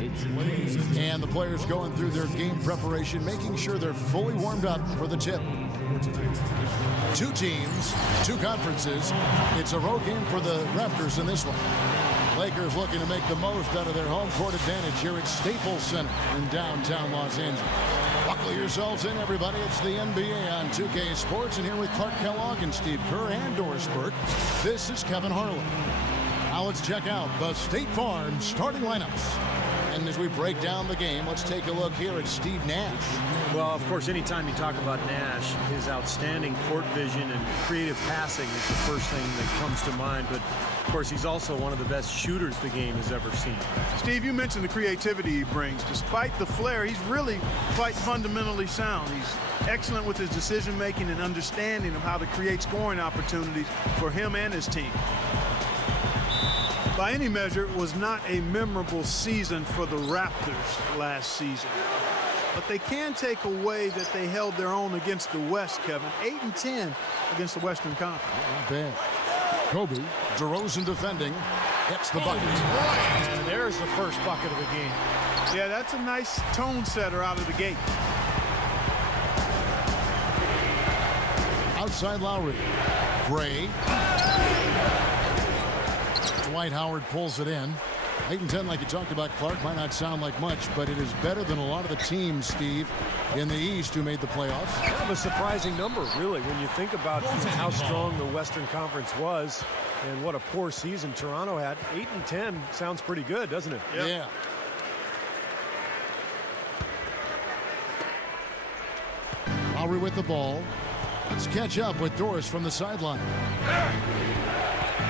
And the players going through their game preparation, making sure they're fully warmed up for the tip. Two teams, two conferences. It's a road game for the Raptors in this one. Lakers looking to make the most out of their home court advantage here at Staples Center in downtown Los Angeles. Buckle yourselves in, everybody. It's the NBA on 2K Sports, and here with Clark Kellogg and Steve Kerr and Doris Burke, this is Kevin Harlan. Now let's check out the State Farm starting lineups. And as we break down the game, let's take a look here at Steve Nash. Well, of course, anytime you talk about Nash, his outstanding court vision and creative passing is the first thing that comes to mind. But, of course, he's also one of the best shooters the game has ever seen. Steve, you mentioned the creativity he brings. Despite the flair, he's really quite fundamentally sound. He's excellent with his decision-making and understanding of how to create scoring opportunities for him and his team. By any measure, it was not a memorable season for the Raptors last season. But they can take away that they held their own against the West, Kevin. 8-10 against the Western Conference. Not bad. Kobe, DeRozan defending, gets the bucket. And there's the first bucket of the game. Yeah, that's a nice tone setter out of the gate. Outside Lowry. Gray. Dwight Howard pulls it in. 8-10, like you talked about, Clark, might not sound like much, but it is better than a lot of the teams, Steve, in the East who made the playoffs. Kind of a surprising number, really, when you think about how strong the Western Conference was and what a poor season Toronto had. 8-10 sounds pretty good, doesn't it? Yep. Yeah. Lowry with the ball. Let's catch up with Doris from the sideline.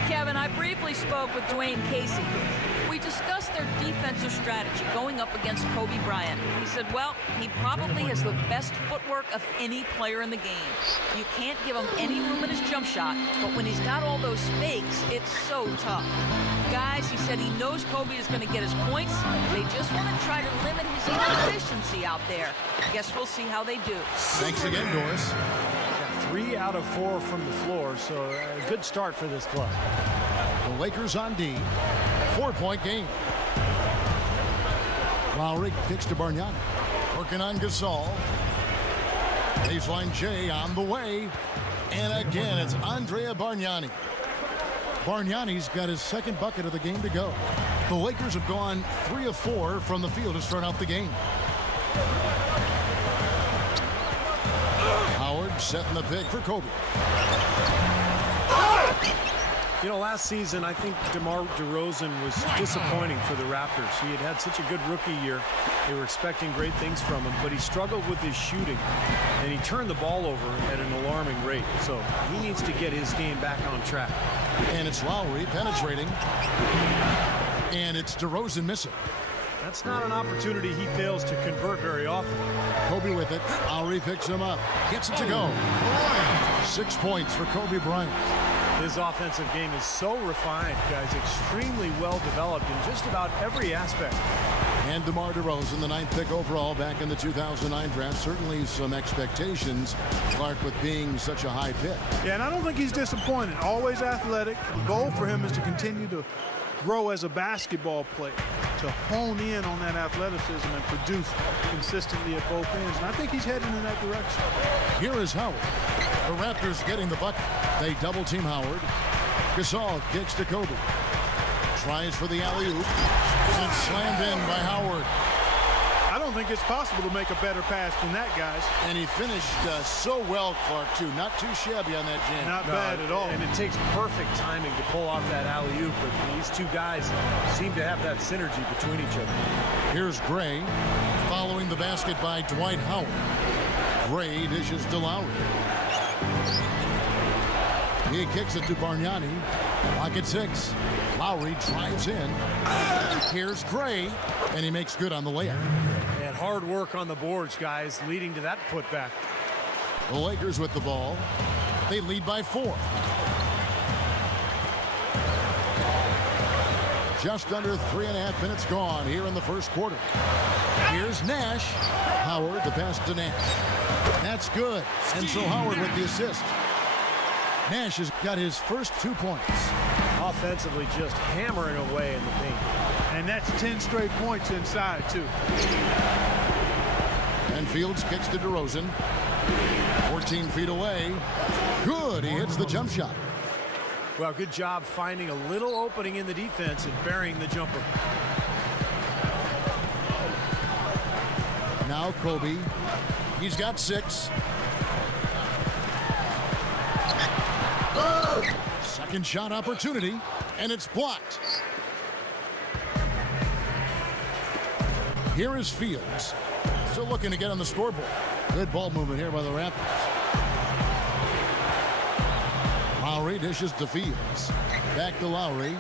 Kevin, I briefly spoke with Dwayne Casey. We discussed their defensive strategy going up against Kobe Bryant. He said, well, he probably has the best footwork of any player in the game. You can't give him any room in his jump shot, but when he's got all those fakes, it's so tough. Guys, he said he knows Kobe is going to get his points. They just want to try to limit his efficiency out there. Guess we'll see how they do. Thanks again, Doris. 3 out of 4 from the floor, so a good start for this club. The Lakers on D. 4-point game. Lowry kicks to Bargnani. Working on Gasol. Baseline J on the way. And again, it's Andrea Bargnani. Bargnani's got his second bucket of the game to go. The Lakers have gone 3 of 4 from the field to start out the game. Howard setting the pick for Kobe. You know, last season, I think DeMar DeRozan was disappointing for the Raptors. He had such a good rookie year. They were expecting great things from him, but he struggled with his shooting, and he turned the ball over at an alarming rate. So he needs to get his game back on track. And it's Lowry penetrating. And it's DeRozan missing. That's not an opportunity he fails to convert very often. Kobe with it. Lowry picks him up. Gets it to go. 6 points for Kobe Bryant. His offensive game is so refined, guys. Extremely well developed in just about every aspect. And DeMar DeRozan, the 9th pick overall back in the 2009 draft. Certainly some expectations, Clark, with being such a high pick. Yeah, and I don't think he's disappointed. Always athletic. The goal for him is to continue to grow as a basketball player, to hone in on that athleticism and produce consistently at both ends. And I think he's heading in that direction. Here is Howard. The Raptors getting the bucket. They double team Howard. Gasol kicks to Kobe. Tries for the alley-oop. And it's slammed in by Howard. I don't think it's possible to make a better pass than that, guys. And he finished so well, Clark, too. Not too shabby on that jam. Not bad at all. And it takes perfect timing to pull off that alley-oop, but these two guys seem to have that synergy between each other. Here's Gray following the basket by Dwight Howard. Gray dishes to Lowry. He kicks it to Bargnani. Clock at 6. Lowry drives in. Here's Gray, and he makes good on the layup. And hard work on the boards, guys, leading to that putback. The Lakers with the ball. They lead by 4. Just under 3.5 minutes gone here in the first quarter. Here's Nash. Howard, the pass to Nash. That's good. And so Howard with the assist. Nash has got his first 2 points. Offensively, just hammering away in the paint. And that's 10 straight points inside, too. And Fields kicks to DeRozan. 14 feet away. Good. He hits the jump shot. Well, good job finding a little opening in the defense and burying the jumper. Now Kobe. He's got 6. Second shot opportunity, and it's blocked. Here is Fields. Still looking to get on the scoreboard. Good ball movement here by the Raptors. Lowry dishes to Fields. Back to Lowry.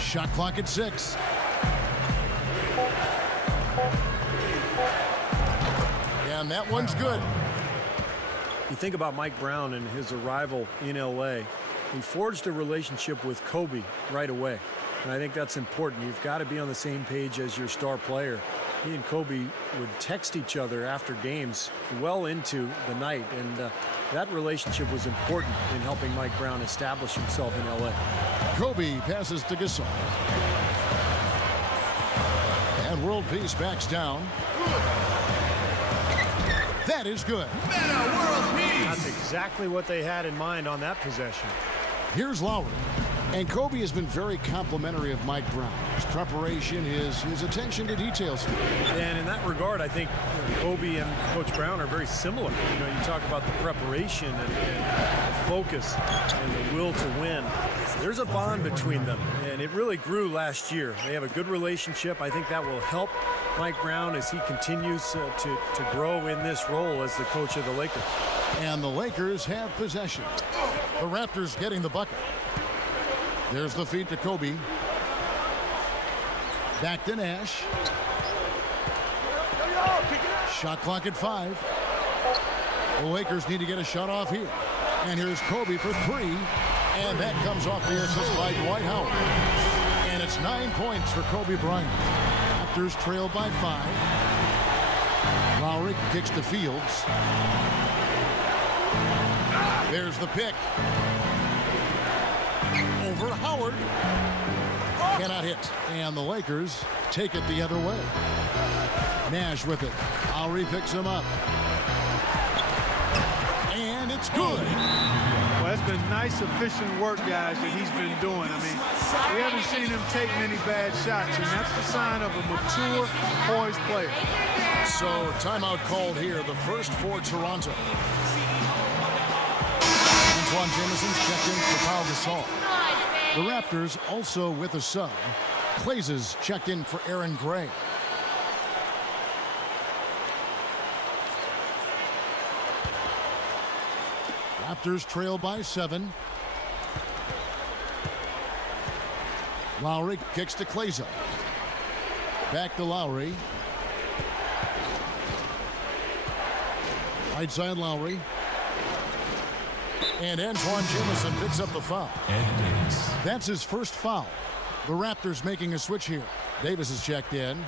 Shot clock at 6. And that one's good. You think about Mike Brown and his arrival in L.A. He forged a relationship with Kobe right away. And I think that's important. You've got to be on the same page as your star player. He and Kobe would text each other after games well into the night. And that relationship was important in helping Mike Brown establish himself in L.A. Kobe passes to Gasol. And World Peace backs down. That is good. That's exactly what they had in mind on that possession. Here's Lowry. And Kobe has been very complimentary of Mike Brown. His preparation, his attention to details. And in that regard, I think Kobe and Coach Brown are very similar. You know, you talk about the preparation and the focus and the will to win. There's a bond between them, and it really grew last year. They have a good relationship. I think that will help Mike Brown as he continues to grow in this role as the coach of the Lakers. And the Lakers have possession. The Raptors getting the bucket. There's the feed to Kobe. Back to Nash. Shot clock at 5. The Lakers need to get a shot off here. And here's Kobe for 3. And that comes off the assist by Dwight Howard. And it's 9 points for Kobe Bryant. Raptors trail by 5. Lowry kicks to Fields. There's the pick. Over Howard. Cannot hit. And the Lakers take it the other way. Nash with it. Lowry picks him up. And it's good. Well, it's been nice, efficient work, guys, that he's been doing. I mean, we haven't seen him take many bad shots, and that's the sign of a mature, poised player. So, timeout called here. The first for Toronto. Antoine Jameson's checked in for Pau Gasol. The Raptors also with a sub. Clays checked in for Aaron Gray. Raptors trail by 7. Lowry kicks to Clays. Back to Lowry. Right side Lowry. And Antoine Jamison picks up the foul. That's his first foul. The Raptors making a switch here. Davis is checked in.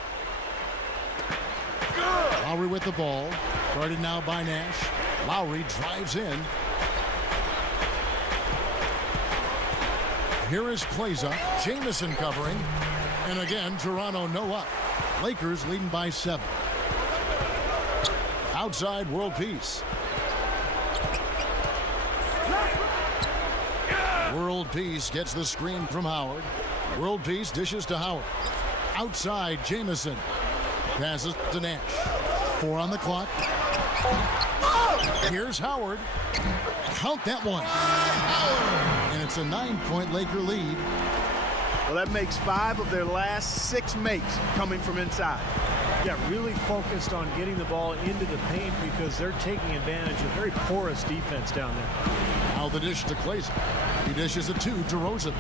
Lowry with the ball. Guarded now by Nash. Lowry drives in. Here is Claza. Jamison covering. And again, Toronto no up. Lakers leading by 7. Outside World Peace. World Peace gets the screen from Howard. World Peace dishes to Howard. Outside Jamison. Passes to Nash. 4 on the clock. Here's Howard. Count that one. And it's a 9-point Laker lead. Well, that makes 5 of their last 6 makes coming from inside. Yeah, really focused on getting the ball into the paint because they're taking advantage of very porous defense down there. Now the dish to Clay. He dishes it to DeRozan.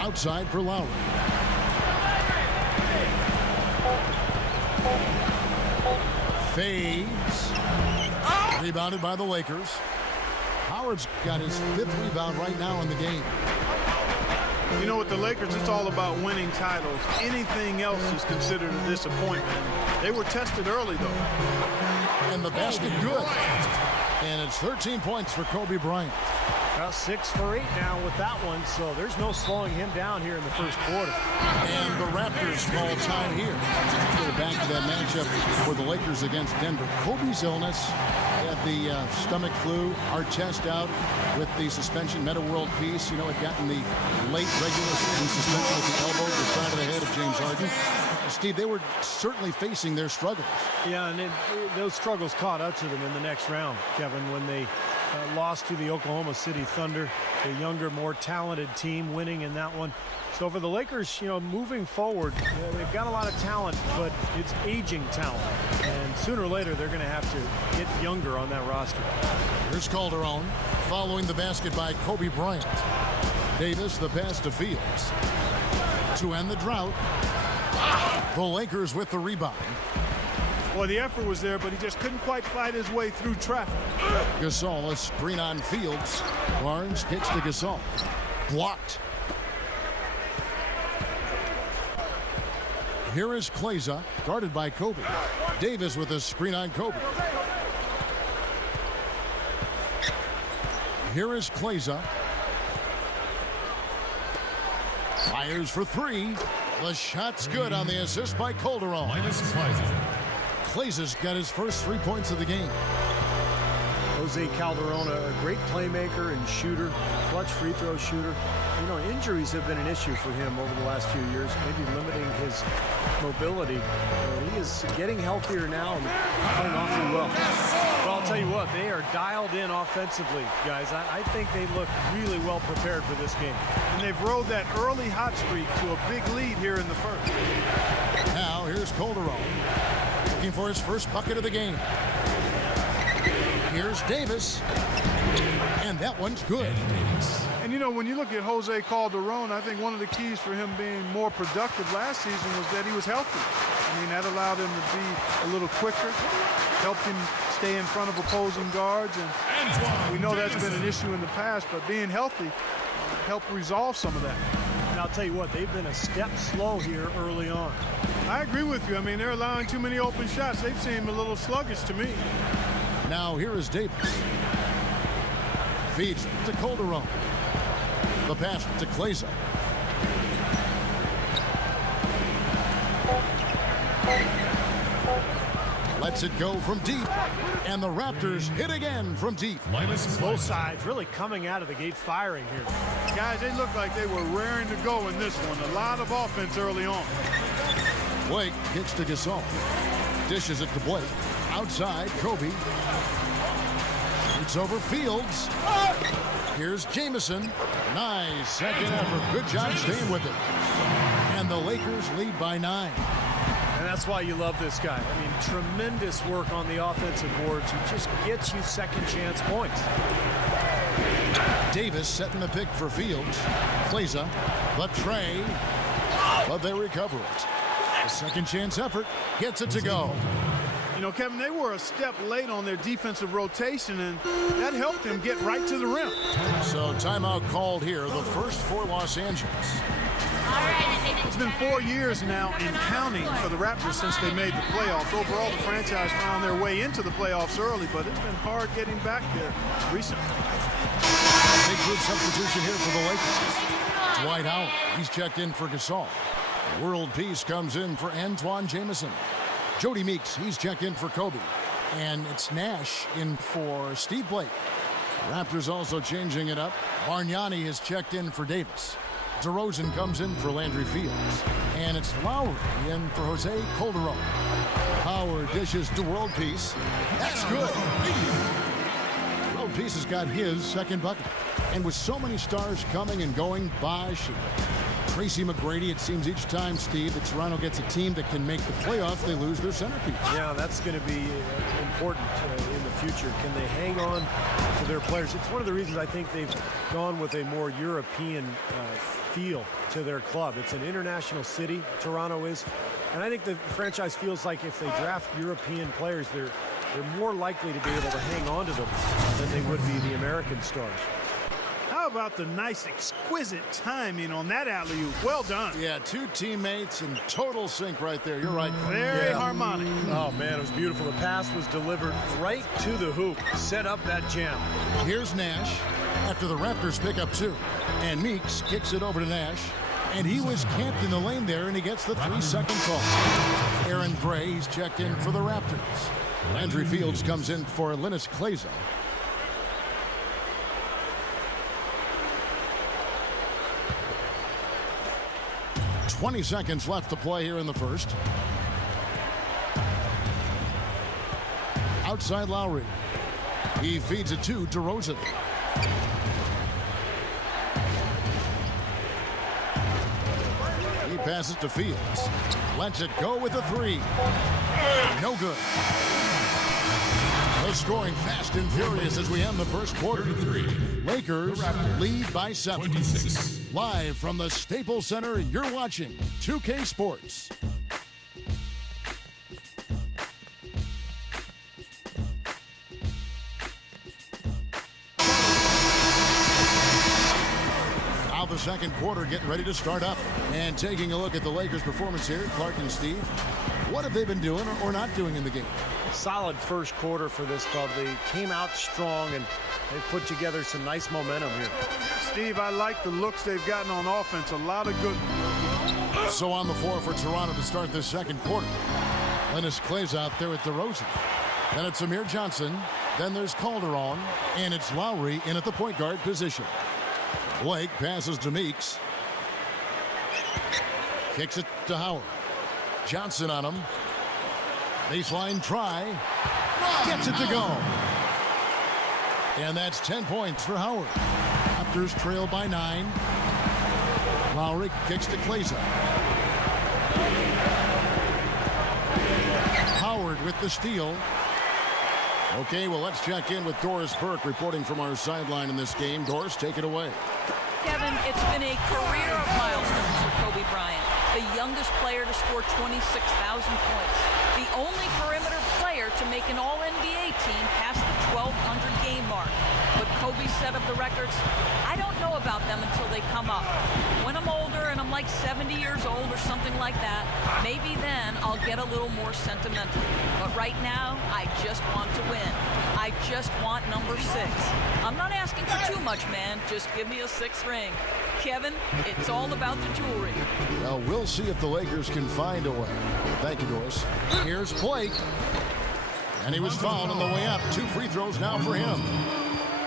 Outside for Lowry. Fades. Rebounded by the Lakers. Howard's got his 5th rebound right now in the game. You know, with the Lakers, it's all about winning titles. Anything else is considered a disappointment. They were tested early, though. And the basket good. And it's 13 points for Kobe Bryant. Well, 6 for 8 now with that one, so there's no slowing him down here in the first quarter. And the Raptors call time here. Go back to that matchup for the Lakers against Denver. Kobe's illness, had the stomach flu, heart chest out with the suspension, Meta World Peace. You know, had gotten the late regular season suspension with the elbow, the side of the head of James Harden. Steve, they were certainly facing their struggles. Yeah, and those struggles caught up to them in the next round, Kevin, when they lost to the Oklahoma City Thunder, a younger, more talented team, winning in that one. So for the Lakers, you know, moving forward, they've got a lot of talent, but it's aging talent. And sooner or later, they're going to have to get younger on that roster. Here's Calderon following the basket by Kobe Bryant. Davis, the pass to Fields. To end the drought, the Lakers with the rebound. Well, the effort was there, but he just couldn't quite fight his way through traffic. Gasol, a screen on Fields. Barnes kicks to Gasol. Blocked. Here is Kleza, guarded by Kobe. Davis with a screen on Kobe. Here is Kleza. Fires for three. The shot's good on the assist by Calderon. Minus Kleza. Kleza's got his first 3 points of the game. Jose Calderon, a great playmaker and shooter, clutch free throw shooter. You know, injuries have been an issue for him over the last few years, maybe limiting his mobility. He is getting healthier now and playing awfully well. But I'll tell you what, they are dialed in offensively, guys. I think they look really well prepared for this game. And they've rode that early hot streak to a big lead here in the first. Now here's Calderon, looking for his first bucket of the game. Here's Davis, and that one's good. And you know, when you look at Jose Calderon, I think one of the keys for him being more productive last season was that he was healthy. I mean, that allowed him to be a little quicker, helped him stay in front of opposing guards, and we know that's been an issue in the past, but being healthy helped resolve some of that. And I'll tell you what, they've been a step slow here early on. I agree with you. I mean, they're allowing too many open shots. They've seemed a little sluggish to me. Now here is Davis. Feeds to Calderon. The pass to Kleza. Lets it go from deep. And the Raptors hit again from deep. Minus Both sides really coming out of the gate firing here. Guys, they look like they were raring to go in this one. A lot of offense early on. Blake gets to Gasol. Dishes it to Blake. Outside, Kobe. It's over Fields. Here's Jamison. Nice second effort. Good job staying with it. And the Lakers lead by 9. And that's why you love this guy. I mean, tremendous work on the offensive boards. He just gets you second chance points. Davis setting the pick for Fields. Kleza, the tray, but they recover it. A second chance effort gets it to go. You know, Kevin, they were a step late on their defensive rotation, and that helped them get right to the rim. So timeout called here, the first for Los Angeles. It's been 4 years now and counting for the Raptors since they made the playoffs. Overall, the franchise found their way into the playoffs early, but it's been hard getting back there recently. Big group substitution here for the Lakers. Dwight Howard, he's checked in for Gasol. World Peace comes in for Antoine Jamison. Jody Meeks, he's checked in for Kobe. And it's Nash in for Steve Blake. Raptors also changing it up. Bargnani is checked in for Davis. DeRozan comes in for Landry Fields. And it's Lowry in for Jose Calderon. Howard dishes to World Peace. That's good. World Peace has got his second bucket. And with so many stars coming and going, Bosh, Tracy McGrady, it seems each time, Steve, that Toronto gets a team that can make the playoffs, they lose their centerpiece. Yeah, that's going to be important in the future. Can they hang on to their players? It's one of the reasons I think they've gone with a more European feel to their club. It's an international city, Toronto is. And I think the franchise feels like if they draft European players, they're more likely to be able to hang on to them than they would be the American stars. How about the nice, exquisite timing on that alley-oop? Well done. Yeah, two teammates in total sync right there. You're right. Very harmonic. Oh, man, it was beautiful. The pass was delivered right to the hoop. Set up that jam. Here's Nash. after the Raptors pick up 2. And Meeks kicks it over to Nash. And he was camped in the lane there, and he gets the 3-second call. Aaron Gray, he's checked in for the Raptors. Landry Fields comes in for Linus Kleza. "20 seconds left to play here in the first. Outside Lowry. He feeds it to DeRozan. He passes to Fields. Lets it go with a 3. No good. The scoring fast and furious as we end the first quarter. Lakers lead by 7. 26. Live from the Staples Center, you're watching 2K Sports. Now the second quarter getting ready to start up. And taking a look at the Lakers' performance here, Clark and Steve. What have they been doing or not doing in the game? Solid first quarter for this club. They came out strong, and they've put together some nice momentum here. Steve, I like the looks they've gotten on offense. A lot of good. So on the floor for Toronto to start this second quarter. Linus Kleza out there with DeRozan. Then it's Amir Johnson. Then there's Calderon. And it's Lowry in at the point guard position. Blake passes to Meeks. Kicks it to Howard. Johnson on him. Baseline try. Gets it to go. And that's 10 points for Howard. Raptors trail by 9. Lowry kicks to Kleza. Howard with the steal. Okay, well, let's check in with Doris Burke reporting from our sideline in this game. Doris, take it away. Kevin, it's been a career of milestones for Kobe Bryant, the youngest player to score 26,000 points, the only perimeter player to make an All-NBA team past the 1,200 game mark. But Kobe's set of the records, I don't know about them until they come up. When I'm older and I'm like 70 years old or something like that, maybe then I'll get a little more sentimental. But right now, I just want to win. I just want number 6. I'm not asking for too much, man. Just give me a 6th ring. Kevin, it's all about the jewelry. Well, we'll see if the Lakers can find a way. Thank you, Doris. Here's Blake. And he was fouled on the way up. 2 free throws now for him.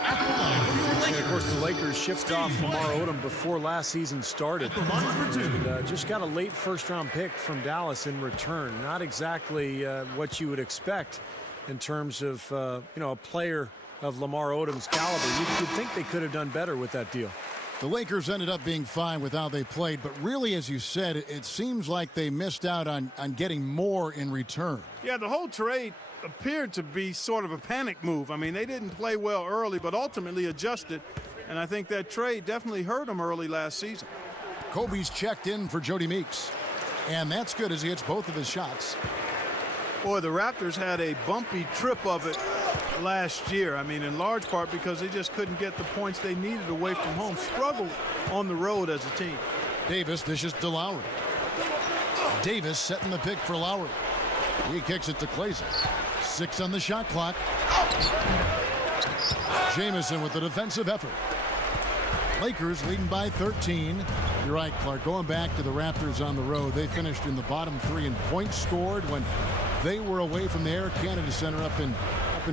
And of course, the Lakers shipped off Lamar Odom before last season started. And, just got a late first-round pick from Dallas in return. Not exactly what you would expect in terms of, a player of Lamar Odom's caliber. You'd think they could have done better with that deal. The Lakers ended up being fine with how they played, but really, as you said, it seems like they missed out on getting more in return. Yeah, the whole trade appeared to be sort of a panic move. I mean, they didn't play well early, but ultimately adjusted, and I think that trade definitely hurt them early last season. Kobe's checked in for Jody Meeks, and that's good as he hits both of his shots. Boy, the Raptors had a bumpy trip of it last year. I mean, in large part because they just couldn't get the points they needed away from home. Struggled on the road as a team. Davis dishes to Lowry. Davis setting the pick for Lowry. He kicks it to Kleza. 6 on the shot clock. Jamison with the defensive effort. Lakers leading by 13. You're right, Clark. Going back to the Raptors on the road, they finished in the bottom 3 in points scored when they were away from the Air Canada Center up in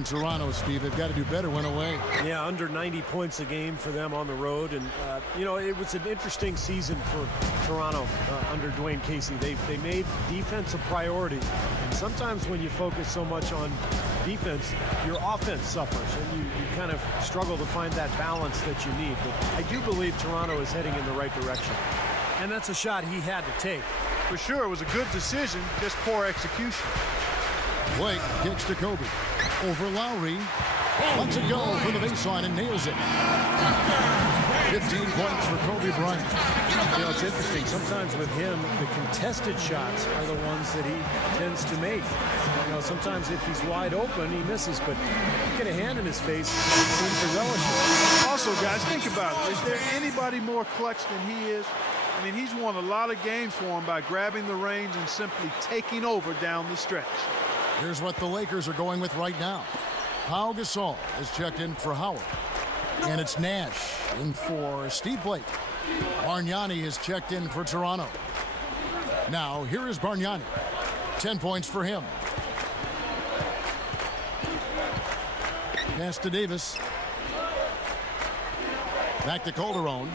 Toronto, Steve. They've got to do better when away. Yeah, under 90 points a game for them on the road. And, it was an interesting season for Toronto under Dwayne Casey. They made defense a priority. And sometimes when you focus so much on defense, your offense suffers. And you kind of struggle to find that balance that you need. But I do believe Toronto is heading in the right direction. And that's a shot he had to take. For sure, it was a good decision, just poor execution. Blake kicks to Kobe. Over Lowry. Lets it go from the baseline and nails it. 15 points for Kobe Bryant. It's interesting. Sometimes with him, the contested shots are the ones that he tends to make. Sometimes if he's wide open, he misses. But you get a hand in his face, he seems to relish it. Also, guys, think about it. Is there anybody more clutch than he is? I mean, he's won a lot of games for him by grabbing the reins and simply taking over down the stretch. Here's what the Lakers are going with right now. Pau Gasol is checked in for Howard. And it's Nash in for Steve Blake. Bargnani is checked in for Toronto. Now, here is Bargnani. 10 points for him. Pass to Davis. Back to Calderon.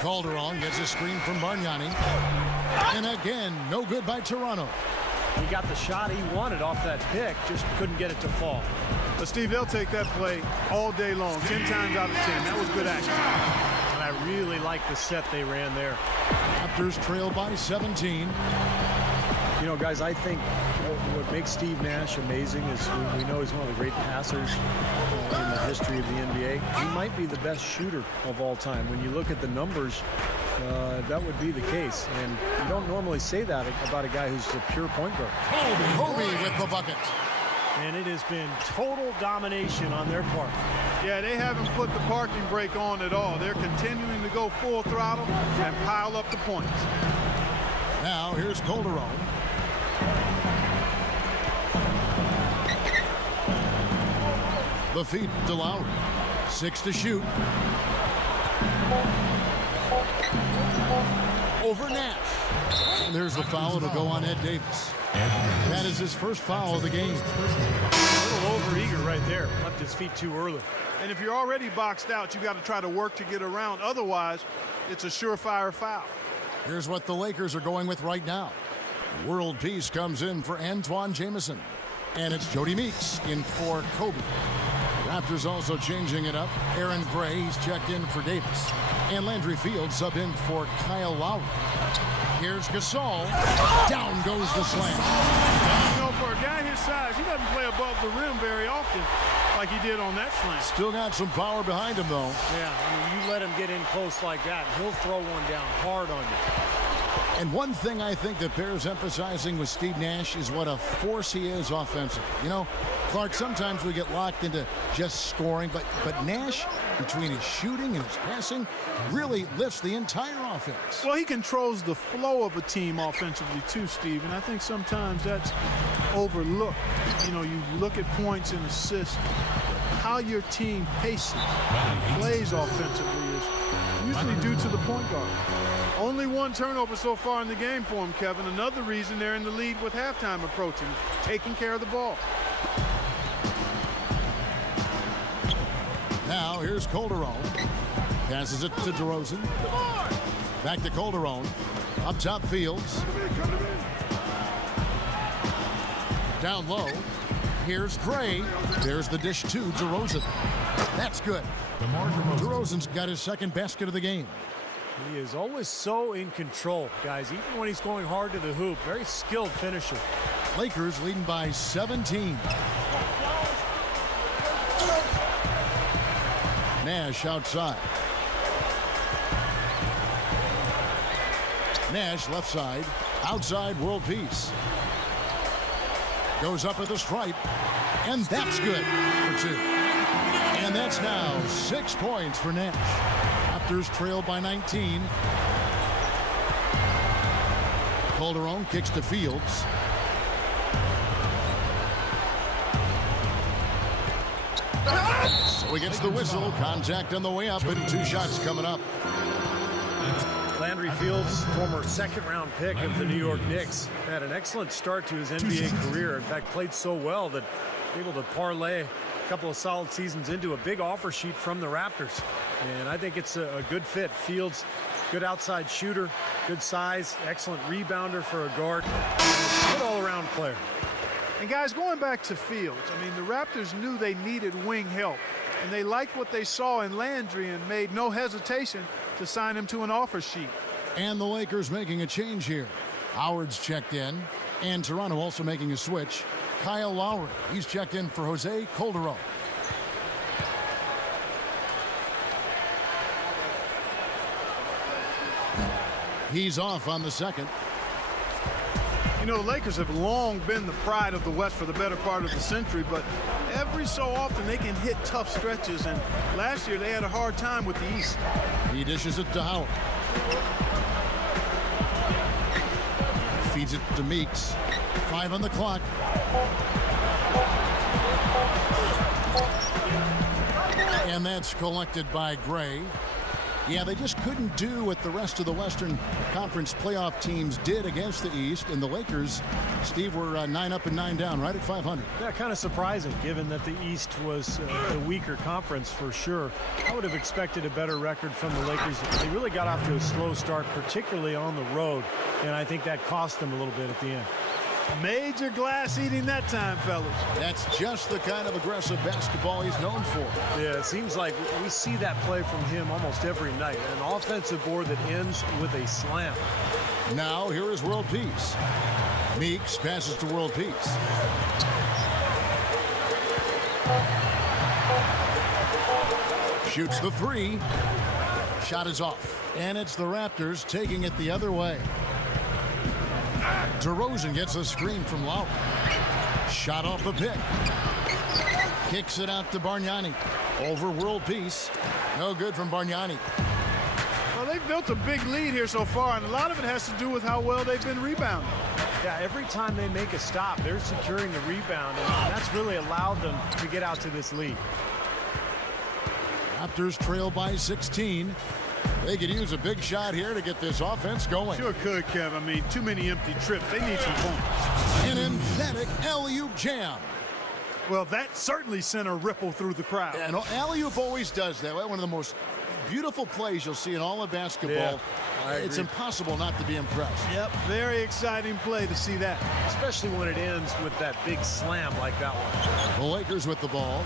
Calderon gets a screen from Bargnani. And again, no good by Toronto. He got the shot he wanted off that pick, just couldn't get it to fall. But Steve, they'll take that play all day long, 10 times out of 10. That was good action. And I really like the set they ran there. Raptors trail by 17. You know, guys, I think what makes Steve Nash amazing is we know he's one of the great passers in the history of the NBA. He might be the best shooter of all time. When you look at the numbers, that would be the case. And you don't normally say that about a guy who's a pure point guard. Kobe with the bucket. And it has been total domination on their part. Yeah, they haven't put the parking brake on at all. They're continuing to go full throttle and pile up the points. Now here's Calderon. The feed to Lowry. 6 to shoot. Over Nash. And there's the foul. It'll go on Ed Davis. That is his first foul of the game. A little overeager right there. Left his feet too early. And if you're already boxed out, you got to try to work to get around. Otherwise, it's a surefire foul. Here's what the Lakers are going with right now. World Peace comes in for Antoine Jamison. And it's Jody Meeks in for Kobe. Raptors also changing it up. Aaron Gray, he's checked in for Davis. And Landry Fields sub in for Kyle Lowry. Here's Gasol. Down goes the slam. You know, for a guy his size, he doesn't play above the rim very often like he did on that slam. Still got some power behind him, though. Yeah, I mean, you let him get in close like that, he'll throw one down hard on you. And one thing I think that bears emphasizing with Steve Nash is what a force he is offensively. You know, Clark, sometimes we get locked into just scoring, but Nash, between his shooting and his passing, really lifts the entire offense. Well, he controls the flow of a team offensively too, Steve, and I think sometimes that's overlooked. You know, you look at points and assists, how your team paces, plays offensively is usually due to the point guard. Only one turnover so far in the game for him, Kevin. Another reason they're in the lead with halftime approaching, taking care of the ball. Now here's Calderon. Passes it to DeRozan. Back to Calderon. Up top Fields. Down low. Here's Gray. There's the dish to DeRozan. That's good. DeRozan's got his second basket of the game. He is always so in control, guys, even when he's going hard to the hoop. Very skilled finisher. Lakers leading by 17. Nash outside. Nash left side. Outside World Peace. Goes up at the stripe. And that's good for 2. And that's now 6 points for Nash. Raptors trail by 19. Calderon kicks to Fields. So he gets the whistle. Contact on the way up and 2 shots coming up. Landry Fields, former second-round pick of the New York Knicks, had an excellent start to his NBA career. In fact, played so well that able to parlay a couple of solid seasons into a big offer sheet from the Raptors. And I think it's a good fit. Fields, good outside shooter, good size, excellent rebounder for a guard, good all-around player. And guys, going back to Fields, I mean, the Raptors knew they needed wing help, and they liked what they saw in Landry and made no hesitation to sign him to an offer sheet. And the Lakers making a change here. Howard's checked in, and Toronto also making a switch. Kyle Lowry, he's checked in for Jose Calderon. He's off on the second. You know, the Lakers have long been the pride of the West for the better part of the century, but every so often they can hit tough stretches, and last year they had a hard time with the East. He dishes it to Howard. Feeds it to Meeks. 5 on the clock. And that's collected by Gray. Yeah, they just couldn't do what the rest of the Western Conference playoff teams did against the East. And the Lakers, Steve, were 9 up and 9 down, right at 500. Yeah, kind of surprising, given that the East was the weaker conference for sure. I would have expected a better record from the Lakers. They really got off to a slow start, particularly on the road. And I think that cost them a little bit at the end. Major glass eating that time, fellas. That's just the kind of aggressive basketball he's known for. Yeah, it seems like we see that play from him almost every night. An offensive board that ends with a slam. Now, here is World Peace. Meeks passes to World Peace. Shoots the three. Shot is off. And it's the Raptors taking it the other way. DeRozan gets a screen from Lowry. Shot off the pick. Kicks it out to Bargnani. Over World Peace. No good from Bargnani. Well, they've built a big lead here so far, and a lot of it has to do with how well they've been rebounding. Yeah, every time they make a stop, they're securing the rebound, and that's really allowed them to get out to this lead. Raptors trail by 16. They could use a big shot here to get this offense going. Sure could, Kev. I mean, too many empty trips. They need some points. An emphatic alley-oop jam. Well, that certainly sent a ripple through the crowd. And alley-oop always does that. One of the most beautiful plays you'll see in all of basketball. Yeah, it's impossible not to be impressed. Yep, very exciting play to see that. Especially when it ends with that big slam like that one. The Lakers with the ball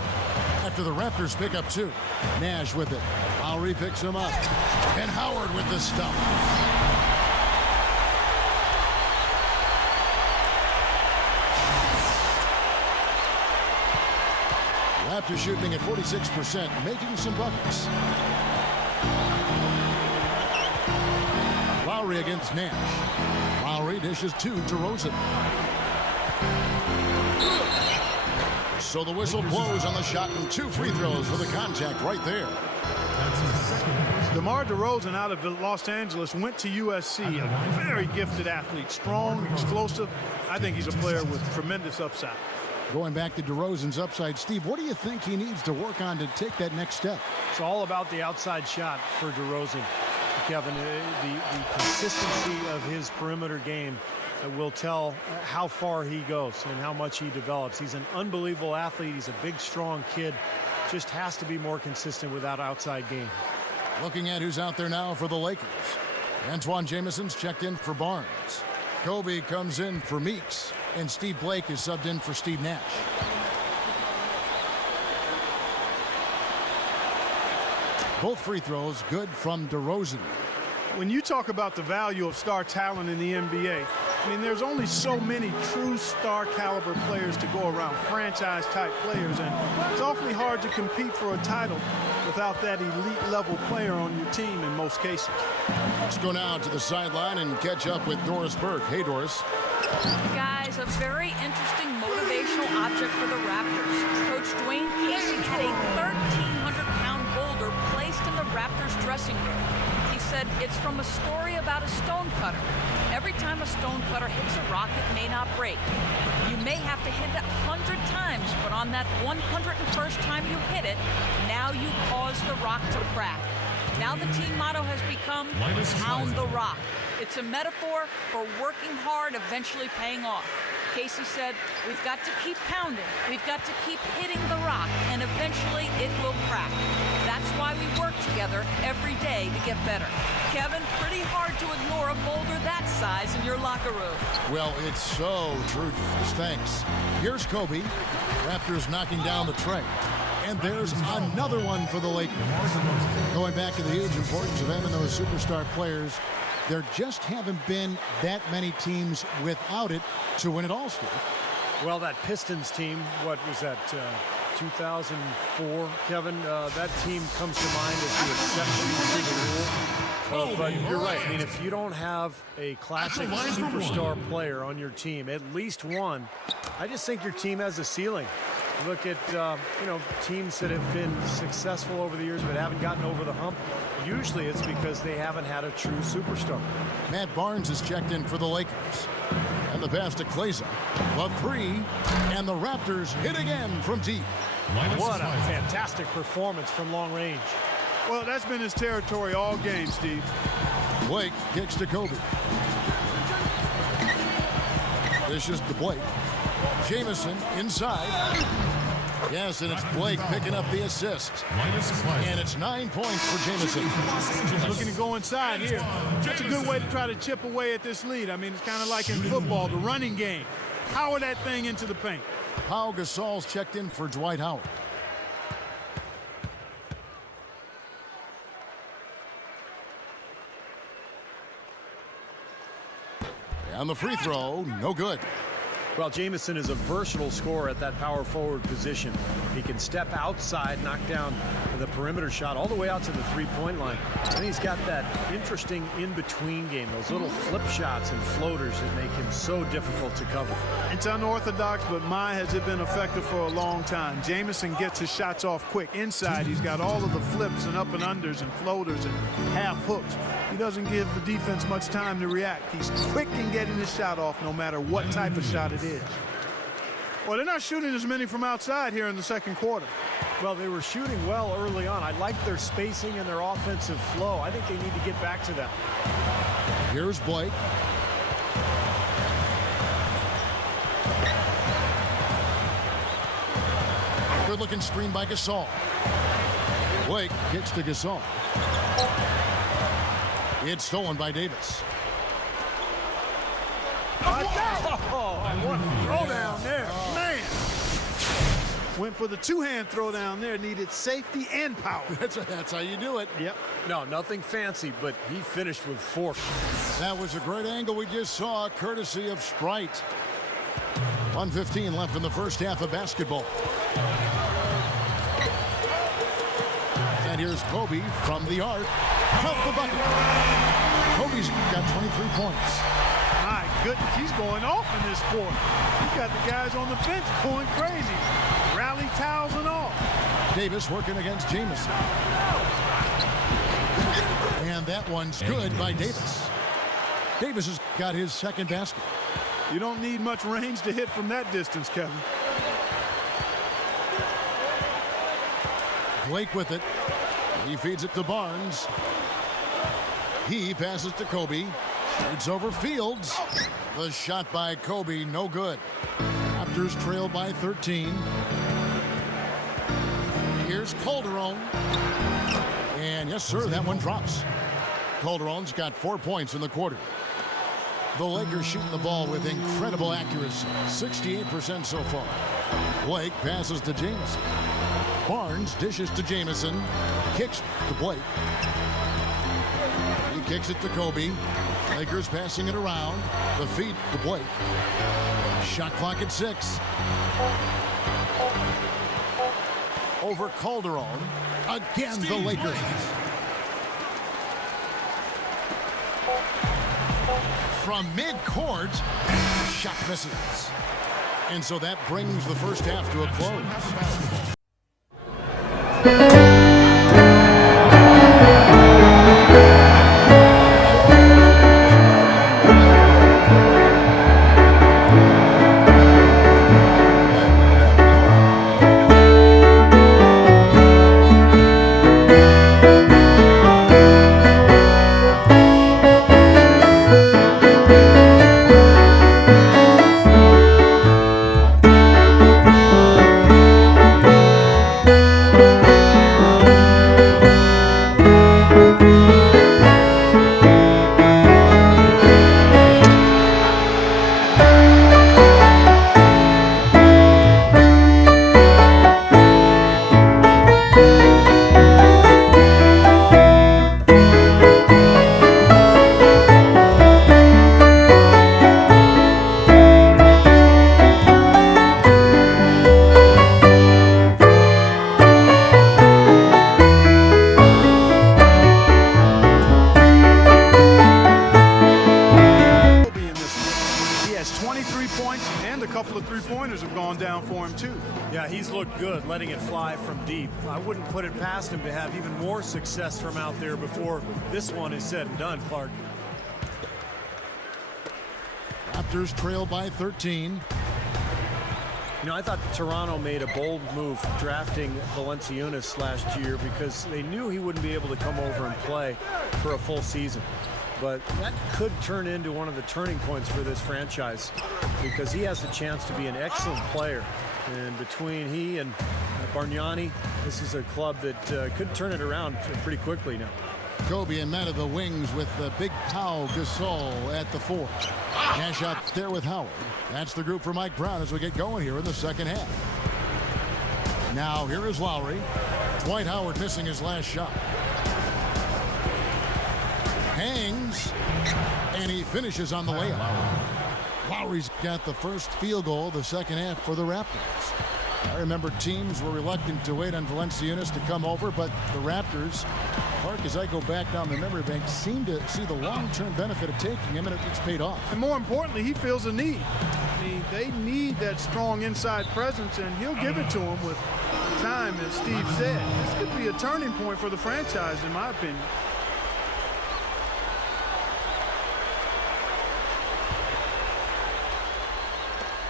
after the Raptors pick up 2. Nash with it. Lowry picks him up. And Howard with the stuff. Raptors shooting at 46%, making some buckets. Lowry against Nash. Lowry dishes to DeRozan. So the whistle blows on the shot and 2 free throws for the contact right there. DeMar DeRozan out of Los Angeles went to USC, a very gifted athlete, strong, explosive. I think he's a player with tremendous upside. Going back to DeRozan's upside, Steve, what do you think he needs to work on to take that next step? It's all about the outside shot for DeRozan, Kevin. The consistency of his perimeter game will tell how far he goes and how much he develops. He's an unbelievable athlete. He's a big, strong kid. Just has to be more consistent with that outside game. Looking at who's out there now for the Lakers. Antoine Jameson's checked in for Barnes. Kobe comes in for Meeks. And Steve Blake is subbed in for Steve Nash. Both free throws good from DeRozan. When you talk about the value of star talent in the NBA, I mean, there's only so many true star caliber players to go around, franchise type players, and it's awfully hard to compete for a title without that elite level player on your team in most cases. Let's go now to the sideline and catch up with Doris Burke. Hey, Doris. Guys, a very interesting motivational object for the Raptors. Coach Dwayne Casey had a 1,300-pound boulder placed in the Raptors dressing room. He said it's from a story about a stone cutter. Every time a stone cutter hits a rock, it may not break. You may have to hit it 100 times, but on that 101st time you hit it, now you cause the rock to crack. Now the team motto has become pound the rock. It's a metaphor for working hard, eventually paying off. Casey said, we've got to keep pounding. We've got to keep hitting the rock, and eventually it will crack. That's why we work together every day to get better. Kevin, pretty hard to ignore a boulder that size in your locker room. Well, it's so true. Thanks. Here's Kobe. Raptors knocking down the tray. And there's another one for the Lakers. Going back to the huge importance of having those superstar players, there just haven't been that many teams without it to win it all, Steve. Well, that Pistons team, what was that, 2004, Kevin? That team comes to mind as the exception to the rule. But you're right. I mean, if you don't have a classic superstar player on your team, at least one, I just think your team has a ceiling. Look at, teams that have been successful over the years but haven't gotten over the hump. Usually it's because they haven't had a true superstar. Matt Barnes is checked in for the Lakers. And the pass to Kleza. The three. And the Raptors hit again from deep. What a fantastic performance from long range. Well, that's been his territory all game, Steve. Blake kicks to Kobe. This is to Blake. Jamison inside. Yes, and it's Blake picking up the assist. And it's 9 points for Jamison. Looking to go inside here. That's a good way to try to chip away at this lead. I mean, it's kind of like in football, the running game. Power that thing into the paint. Pau Gasol's checked in for Dwight Howard. And the free throw, no good. Well, Jamison is a versatile scorer at that power forward position. He can step outside, knock down the perimeter shot all the way out to the three-point line. And he's got that interesting in-between game, those little flip shots and floaters that make him so difficult to cover. It's unorthodox, but my, has it been effective for a long time. Jamison gets his shots off quick. Inside, he's got all of the flips and up and unders and floaters and half hooks. He doesn't give the defense much time to react. He's quick in getting his shot off no matter what type of shot it is. Well, they're not shooting as many from outside here in the second quarter. Well, they were shooting well early on. I like their spacing and their offensive flow. I think they need to get back to that. Here's Blake. Good looking screen by Gasol. Blake gets to Gasol. It's stolen by Davis. Oh, and what a throw down there. Man. Went for the two-hand throw down there. Needed safety and power. That's how you do it. Yep. No, nothing fancy, but he finished with force. That was a great angle we just saw, courtesy of Sprite. 1:15 left in the first half of basketball. And here's Kobe from the arc. Count the bucket. Kobe's got 23 points. My goodness, he's going off in this quarter. He's got the guys on the bench going crazy. Rally towels and all. Davis working against Jamison. And that one's good by Davis. Davis has got his second basket. You don't need much range to hit from that distance, Kevin. Blake with it. He feeds it to Barnes. He passes to Kobe. Shoots over Fields. The shot by Kobe, no good. Raptors trail by 13. Here's Calderon. And yes, sir, that one drops. Calderon's got 4 points in the quarter. The Lakers shooting the ball with incredible accuracy. 68% so far. Blake passes to Jamison. Barnes dishes to Jamison. Kicks to Blake. He kicks it to Kobe. Lakers passing it around. The feed to Blake. Shot clock at 6. Over Calderon. Again, the Lakers. From midcourt, shot misses. And so that brings the first half to a close. three-pointers have gone down for him, too. Yeah, he's looked good letting it fly from deep. I wouldn't put it past him to have even more success from out there before this one is said and done, Clark. Raptors trail by 13. You know, I thought Toronto made a bold move drafting Valanciunas last year because they knew he wouldn't be able to come over and play for a full season. But that could turn into one of the turning points for this franchise because he has the chance to be an excellent player. And between he and Bargnani, this is a club that could turn it around pretty quickly now. Kobe and men of the wings with the big Pau Gasol at the 4. Nash out there with Howard. That's the group for Mike Brown as we get going here in the second half. Now here is Lowry. Dwight Howard missing his last shot. Hangs, and he finishes on the layup. Lowry's got the first field goal of the second half for the Raptors. I remember teams were reluctant to wait on Valanciunas to come over, but the Raptors, Clark, as I go back down the memory bank, seem to see the long-term benefit of taking him, and it's paid off. And more importantly, he feels a need. I mean, they need that strong inside presence, and he'll give it to them with time, as Steve said. This could be a turning point for the franchise, in my opinion.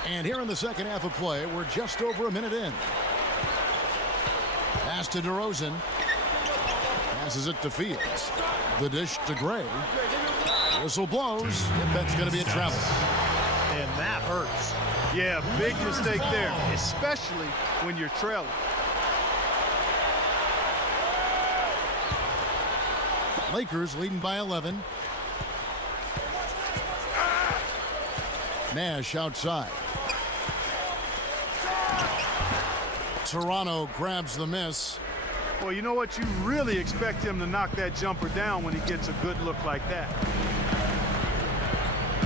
And here in the second half of play, we're just over a minute in. Pass to DeRozan. Passes it to Fields. The dish to Gray. Whistle blows. That's going to be a travel. And that hurts. Yeah, big mistake there, especially when you're trailing. Lakers leading by 11. Nash outside. Toronto grabs the miss. Well, you know what? You really expect him to knock that jumper down when he gets a good look like that.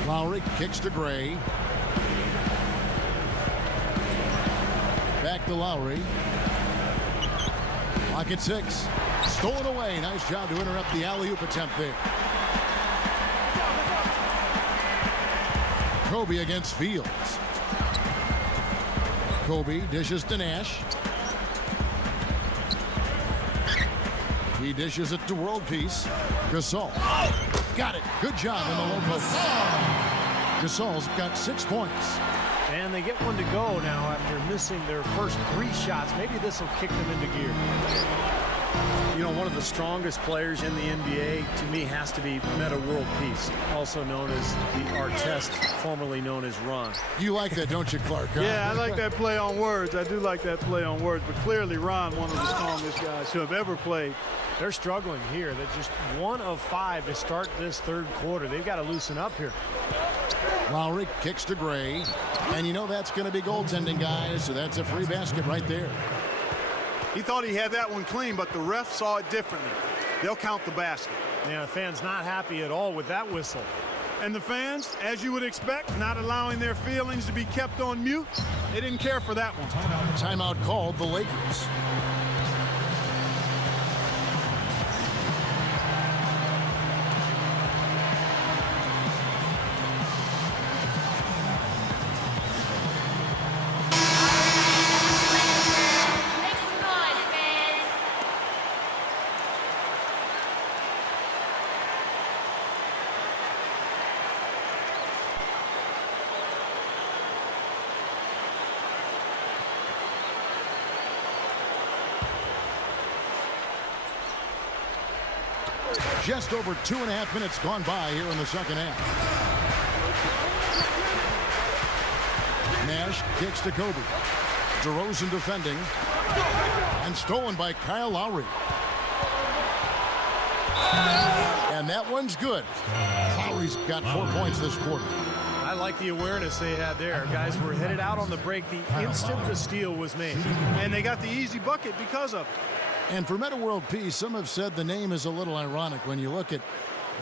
Lowry kicks to Gray. Back to Lowry. Clock at 6. Stolen away. Nice job to interrupt the alley-oop attempt there. Kobe against Fields. Kobe dishes to Nash. He dishes it to World Peace. Gasol. Got it. Good job in the low post. Gasol's got 6 points. And they get one to go now after missing their first 3 shots. Maybe this will kick them into gear. You know, one of the strongest players in the NBA, to me, has to be Meta World Peace, also known as the Artest, formerly known as Ron. You like that, don't you, Clark? Huh? Yeah, I like that play on words. I do like that play on words. But clearly, Ron, one of the strongest guys who have ever played. They're struggling here. They're just 1 of 5 to start this third quarter. They've got to loosen up here. Lowry kicks to Gray. And you know that's going to be goaltending, guys. So that's a free basket right there. He thought he had that one clean, but the ref saw it differently. They'll count the basket. Yeah, the fans not happy at all with that whistle. And the fans, as you would expect, not allowing their feelings to be kept on mute. They didn't care for that one. Timeout called the Lakers. Just over 2.5 minutes gone by here in the second half. Nash kicks to Kobe. DeRozan defending. And stolen by Kyle Lowry. And that one's good. Lowry's got 4 points this quarter. I like the awareness they had there. Guys were headed out on the break the instant the steal was made. And they got the easy bucket because of it. And for Meta World Peace, some have said the name is a little ironic when you look at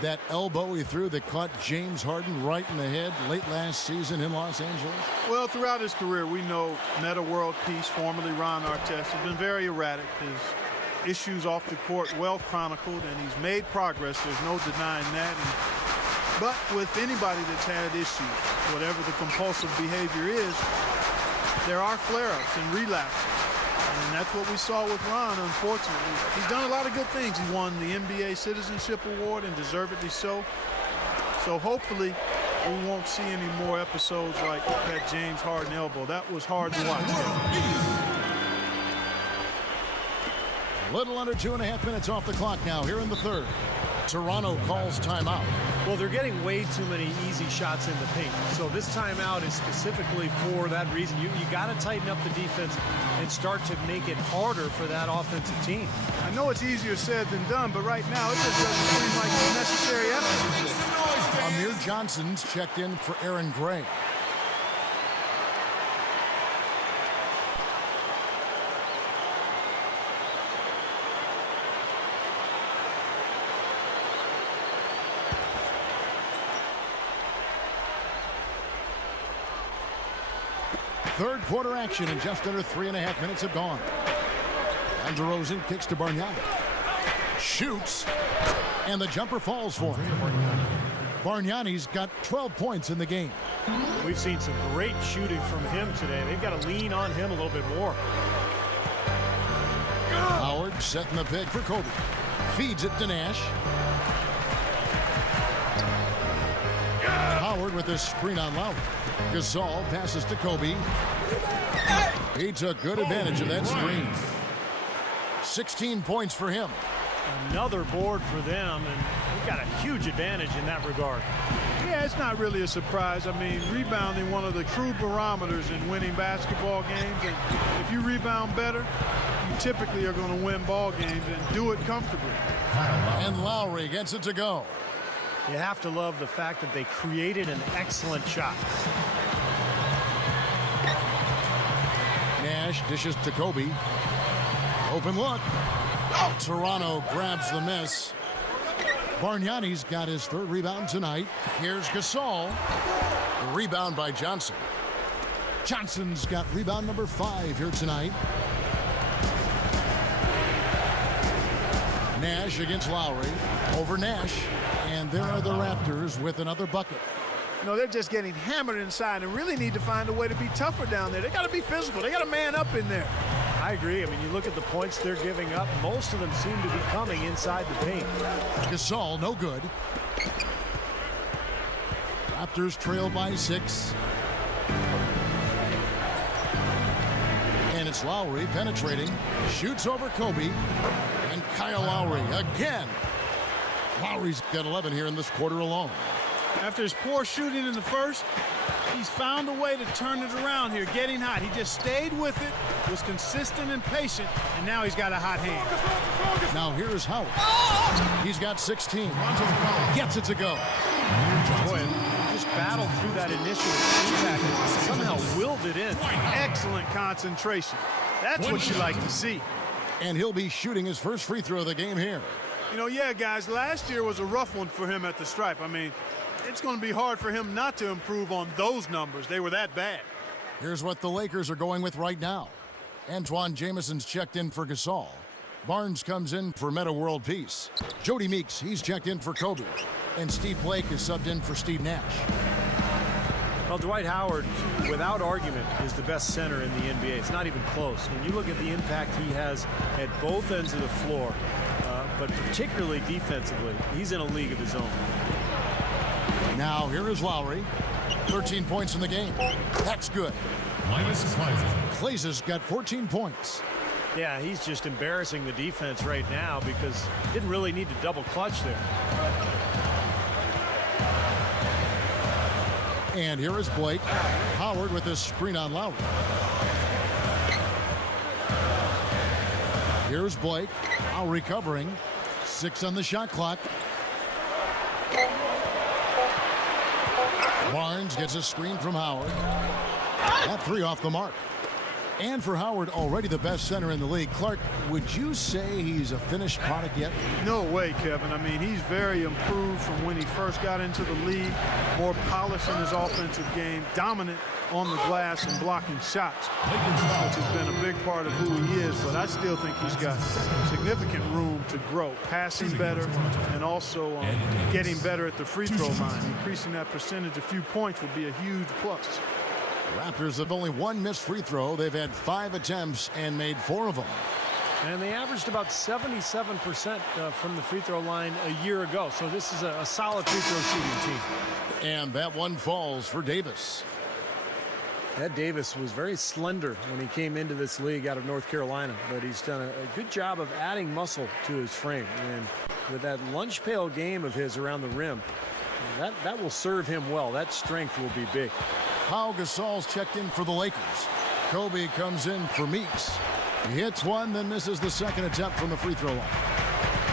that elbow he threw that caught James Harden right in the head late last season in Los Angeles. Well, throughout his career, we know Meta World Peace, formerly Ron Artest, has been very erratic. His issues off the court well chronicled, and he's made progress. There's no denying that. And But with anybody that's had issues, whatever the compulsive behavior is, there are flare-ups and relapses. And that's what we saw with Ron, unfortunately. He's done a lot of good things. He won the NBA Citizenship Award, and deservedly so. So hopefully we won't see any more episodes like that James Harden elbow. That was hard to watch. A little under 2.5 minutes off the clock now here in the third. Toronto calls timeout. Well, they're getting way too many easy shots in the paint. So this timeout is specifically for that reason. You got to tighten up the defense and start to make it harder for that offensive team. I know it's easier said than done, but right now it just doesn't seem like the necessary effort. Amir Johnson's checked in for Aaron Gray. Third quarter action, and just under 3.5 minutes have gone. And DeRozan kicks to Bargnani. Shoots, and the jumper falls for him. Bargnani's got 12 points in the game. We've seen some great shooting from him today. They've got to lean on him a little bit more. Howard setting the pick for Kobe. Feeds it to Nash. Howard with a screen on Lowry. Gasol passes to Kobe. He took good advantage of that screen. 16 points for him. Another board for them, and they've got a huge advantage in that regard. Yeah, it's not really a surprise. I mean, rebounding, one of the true barometers in winning basketball games. And if you rebound better, you typically are going to win ball games and do it comfortably. And Lowry gets it to go. You have to love the fact that they created an excellent shot. Nash dishes to Kobe. Open look. Toronto grabs the miss. Bargnani's got his third rebound tonight. Here's Gasol. Rebound by Johnson. Johnson's got rebound number 5 here tonight. Nash against Lowry. Over Nash. And there are the Raptors with another bucket. You know, they're just getting hammered inside and really need to find a way to be tougher down there. They got to be physical. They got to man up in there. I agree. I mean, you look at the points they're giving up. Most of them seem to be coming inside the paint. Gasol, no good. Raptors trail by 6. And it's Lowry penetrating. Shoots over Kobe. And Kyle Lowry again. Lowry's got 11 here in this quarter alone. After his poor shooting in the first, he's found a way to turn it around here, getting hot. He just stayed with it, was consistent and patient, and now he's got a hot hand. Now here's Howard. He's got 16. Gets it to go. Boy, just battled through that initial impact and somehow willed it in. Excellent concentration. That's what you like to see. And he'll be shooting his first free throw of the game here. You know, yeah, guys, last year was a rough one for him at the stripe. I mean, it's going to be hard for him not to improve on those numbers. They were that bad. Here's what the Lakers are going with right now. Antoine Jameson's checked in for Gasol. Barnes comes in for Meta World Peace. Jody Meeks, he's checked in for Kobe. And Steve Blake is subbed in for Steve Nash. Well, Dwight Howard, without argument, is the best center in the NBA. It's not even close. When you look at the impact he has at both ends of the floor, but particularly defensively, he's in a league of his own. Now here is Lowry. 13 points in the game. That's good. Clay's got 14 points. Yeah, he's just embarrassing the defense right now because he didn't really need to double clutch there. And here is Blake. Howard with his screen on Lowry. Here's Blake. Now recovering. 6 on the shot clock. Barnes gets a screen from Howard. That 3 off the mark. And for Howard, already the best center in the league. Clark, would you say he's a finished product yet? No way, Kevin. I mean, he's very improved from when he first got into the league. More polish in his offensive game, dominant on the glass and blocking shots, which has been a big part of who he is. But I still think he's got significant room to grow, passing better and also getting better at the free throw line. Increasing that percentage a few points would be a huge plus. The Raptors have only one missed free throw. They've had 5 attempts and made 4 of them. And they averaged about 77% from the free throw line a year ago. So this is a solid free throw shooting team. And that one falls for Davis. Ed Davis was very slender when he came into this league out of North Carolina, but he's done a good job of adding muscle to his frame. And with that lunch pail game of his around the rim, that will serve him well. That strength will be big. Pau Gasol's checked in for the Lakers. Kobe comes in for Meeks. He hits one, then misses the second attempt from the free throw line.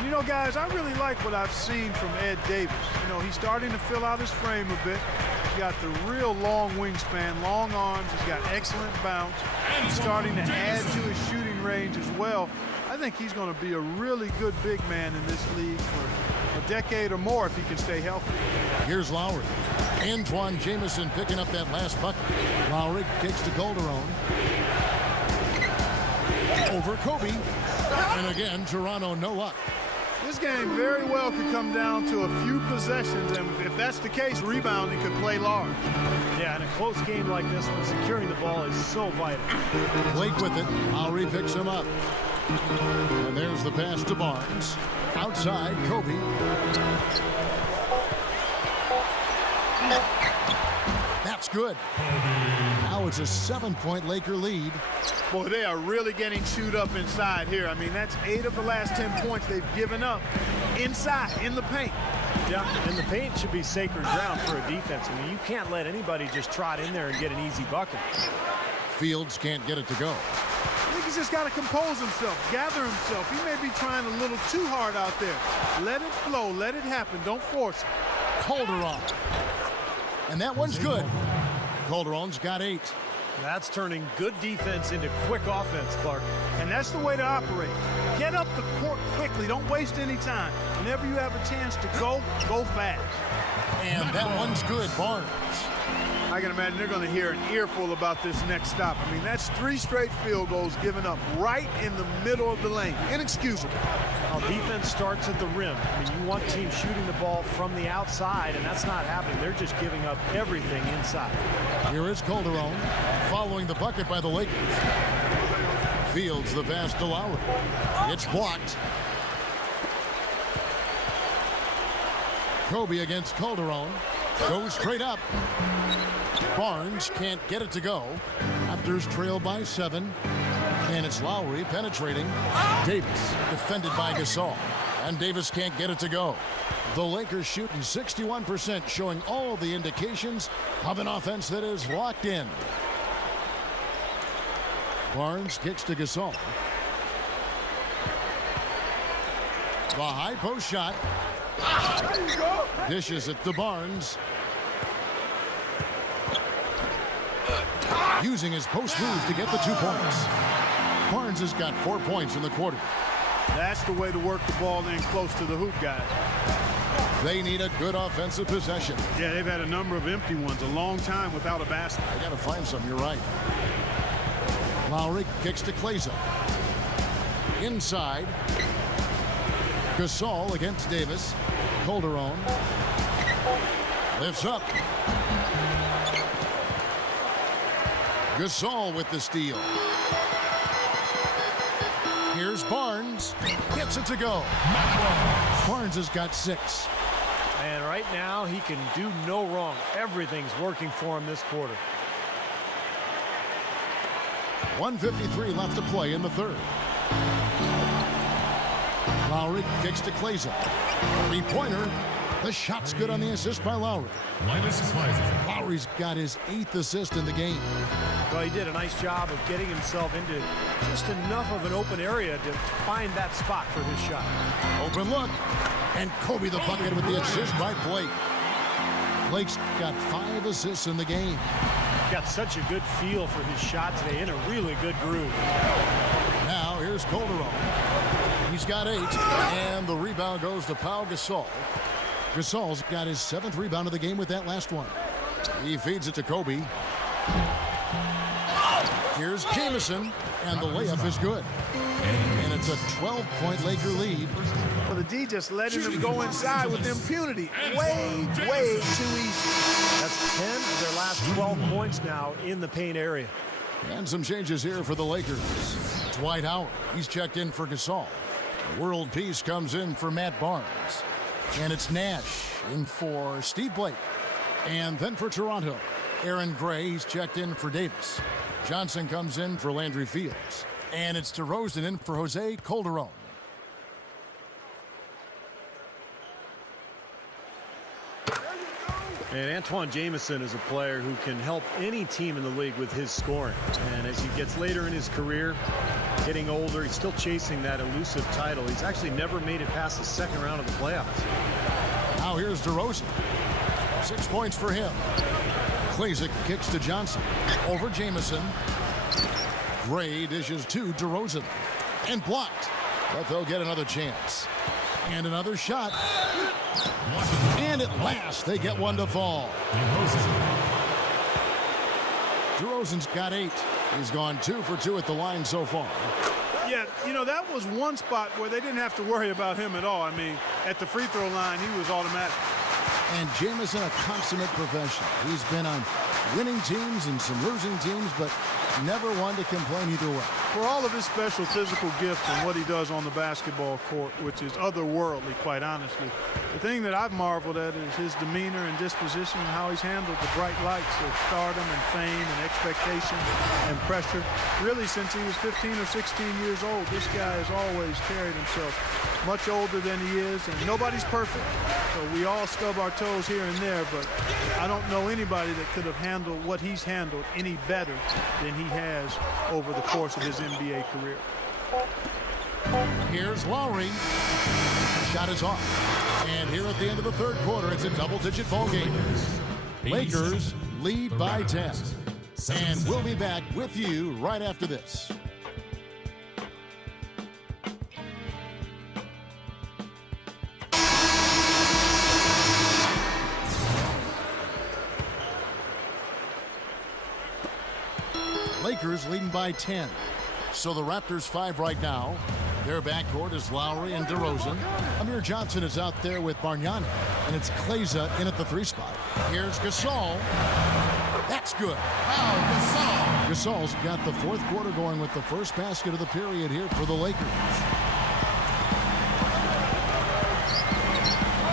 You know, guys, I really like what I've seen from Ed Davis. You know, he's starting to fill out his frame a bit. He's got the real long wingspan, long arms. He's got excellent bounce. He's starting to add to his shooting range as well. I think he's going to be a really good big man in this league for a decade or more if he can stay healthy. Here's Lowry. Antoine Jamison picking up that last bucket. Lowry kicks to Calderon. Over Kobe. And again, Toronto no luck. This game very well could come down to a few possessions, and if that's the case, rebounding could play large. Yeah, in a close game like this one, securing the ball is so vital. Blake with it. Lowry picks him up. And there's the pass to Barnes. Outside, Kobe. That's good. Now it's a 7-point Laker lead. Boy, they are really getting chewed up inside here. I mean, that's 8 of the last 10 points they've given up inside, in the paint. Yeah, and the paint should be sacred ground for a defense. I mean, you can't let anybody just trot in there and get an easy bucket. Fields can't get it to go. I think he's just got to compose himself, gather himself. He may be trying a little too hard out there. Let it flow, let it happen, don't force it. Calderon. And that one's good. Calderon's got 8. That's turning good defense into quick offense, Clark. And that's the way to operate. Get up the court quickly. Don't waste any time. Whenever you have a chance to go fast. And that one's good. Barnes. I can imagine they're going to hear an earful about this next stop. I mean, that's 3 straight field goals given up right in the middle of the lane. Inexcusable. Well, defense starts at the rim. I mean, you want teams shooting the ball from the outside, and that's not happening. They're just giving up everything inside. Here is Calderon following the bucket by the Lakers. Fields the pass to Lowry. It's blocked. Kobe against Calderon. Goes straight up. Barnes can't get it to go. Raptors trail by 7. And it's Lowry penetrating. Davis defended by Gasol. And Davis can't get it to go. The Lakers shooting 61%, showing all the indications of an offense that is locked in. Barnes kicks to Gasol. The high post shot. Dishes it to Barnes. Using his post move to get the 2 points. Barnes has got 4 points in the quarter. That's the way to work the ball in close to the hoop, guys. They need a good offensive possession. Yeah, they've had a number of empty ones, a long time without a basket. I got to find some, you're right. Lowry kicks to Kleza. Inside. Gasol against Davis. Calderon. Lifts up. Gasol with the steal. Here's Barnes. Gets it to go. Barnes has got 6. And right now, he can do no wrong. Everything's working for him this quarter. 1:53 left to play in the third. Lowry kicks to Kleza. 3-pointer. The shot's good on the assist by Lowry. Lowry's got his 8th assist in the game. Well, he did a nice job of getting himself into just enough of an open area to find that spot for his shot. Open look. And Kobe the bucket with the assist by Blake. Blake's got 5 assists in the game. got such a good feel for his shot today, in a really good groove. Now here's Calderon. He's got 8, and the rebound goes to Pau Gasol. Gasol's got his 7th rebound of the game with that last one. He feeds it to Kobe. Here's Jamison, and the layup is good. And it's a 12-point Laker lead. Well, the D just letting them go inside with impunity. Way too easy. That's 10 of their last 12 points now in the paint area. And some changes here for the Lakers. Dwight Howard, he's checked in for Gasol. World Peace comes in for Matt Barnes. And it's Nash in for Steve Blake. And then for Toronto, Aaron Gray, he's checked in for Davis. Johnson comes in for Landry Fields. And it's DeRozan in for Jose Calderon. And Antoine Jamison is a player who can help any team in the league with his scoring. And as he gets later in his career, getting older, he's still chasing that elusive title. He's actually never made it past the second round of the playoffs. Now here's DeRozan. 6 points for him. Klasic kicks to Johnson. Over Jamison. Gray dishes to DeRozan. And blocked. But they'll get another chance. And another shot. And at last, they get one to fall. DeRozan's got 8. He's gone 2 for 2 at the line so far. Yeah, you know, that was one spot where they didn't have to worry about him at all. I mean, at the free throw line, he was automatic. And Jamison, a consummate professional. He's been on winning teams and some losing teams, but never one to complain either way. For all of his special physical gift and what he does on the basketball court, which is otherworldly, quite honestly, the thing that I've marveled at is his demeanor and disposition and how he's handled the bright lights of stardom and fame and expectation and pressure. Really, since he was 15 or 16 years old, this guy has always carried himself much older than he is, and nobody's perfect. So we all stub our toes here and there, but I don't know anybody that could have handled what he's handled any better than he has over the course of his NBA career. Here's Lowry. Shot is off. And here at the end of the third quarter, it's a double-digit ball game. Lakers lead by 10. And we'll be back with you right after this. Lakers leading by 10. So the Raptors 5 right now. Their backcourt is Lowry and DeRozan. Amir Johnson is out there with Bargnani. And it's Klaiza in at the 3 spot. Here's Gasol. That's good. Wow, Gasol. Gasol's got the fourth quarter going with the first basket of the period here for the Lakers.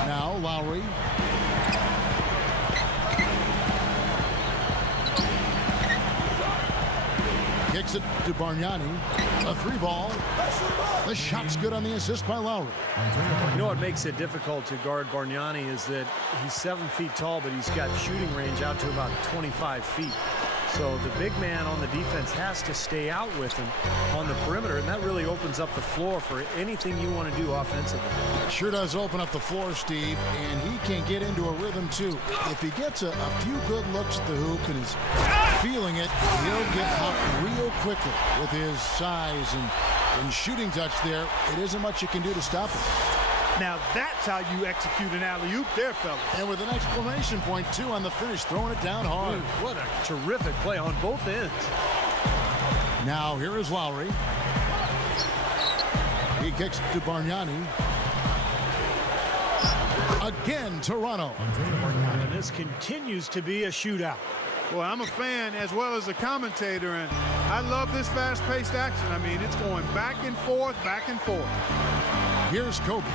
Now Lowry. Kicks it to Bargnani. A 3-ball. The shot's good on the assist by Lowry. You know what makes it difficult to guard Bargnani is that he's 7 feet tall, but he's got shooting range out to about 25 feet. So the big man on the defense has to stay out with him on the perimeter, and that really opens up the floor for anything you want to do offensively. It sure does open up the floor, Steve, and he can get into a rhythm, too. If he gets a few good looks at the hoop and is feeling it, he'll get hot real quickly with his size and shooting touch there. It isn't much you can do to stop him. Now that's how you execute an alley-oop there, fellas. And with an exclamation point, too, on the finish, throwing it down hard. Dude, what a terrific play on both ends. Now here is Lowry. He kicks to Bargnani. Again, Toronto. And this continues to be a shootout. Well, I'm a fan as well as a commentator, and I love this fast-paced action. I mean, it's going back and forth, back and forth. Here's Kobe.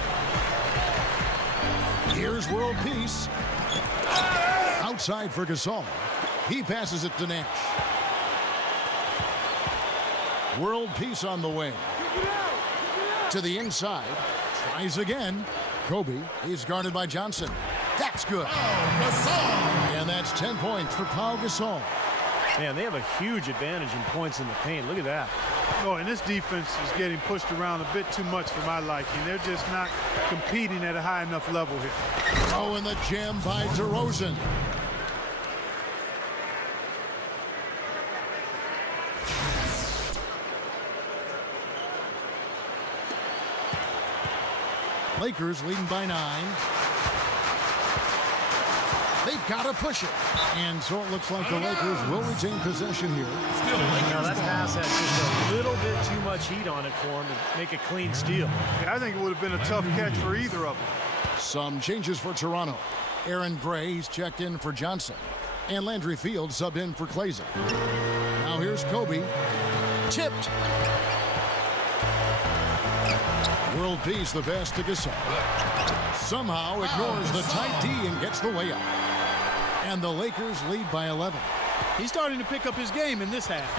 Here's World Peace. Outside for Gasol. He passes it to Nash. World Peace on the wing. To the inside. Tries again. Kobe. He's guarded by Johnson. That's good. And that's 10 points for Pau Gasol. Man, they have a huge advantage in points in the paint. Look at that. Oh, and this defense is getting pushed around a bit too much for my liking. They're just not competing at a high enough level here. Oh, and the jam by DeRozan. Lakers leading by 9. They've got to push it. And so it looks like the Lakers will retain possession here. Now that pass had just a little bit too much heat on it for him to make a clean steal. Yeah, I think it would have been a tough catch for either of them. Some changes for Toronto. Aaron Gray, he's checked in for Johnson. And Landry Fields subbed in for Klaiza. Now here's Kobe. Tipped. World Peace, the pass to Gasol. Somehow ignores the tight D and gets the layup. And the Lakers lead by 11. He's starting to pick up his game in this half.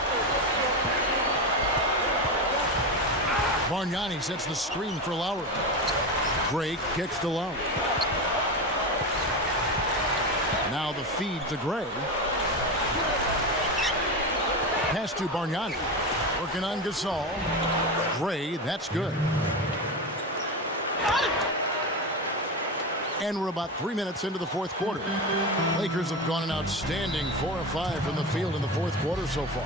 Bargnani sets the screen for Lowry. Gray kicks to Lowry. Now the feed to Gray. Pass to Bargnani. Working on Gasol. Gray, that's good. And we're about 3 minutes into the fourth quarter. Lakers have gone an outstanding 4 of 5 from the field in the fourth quarter so far.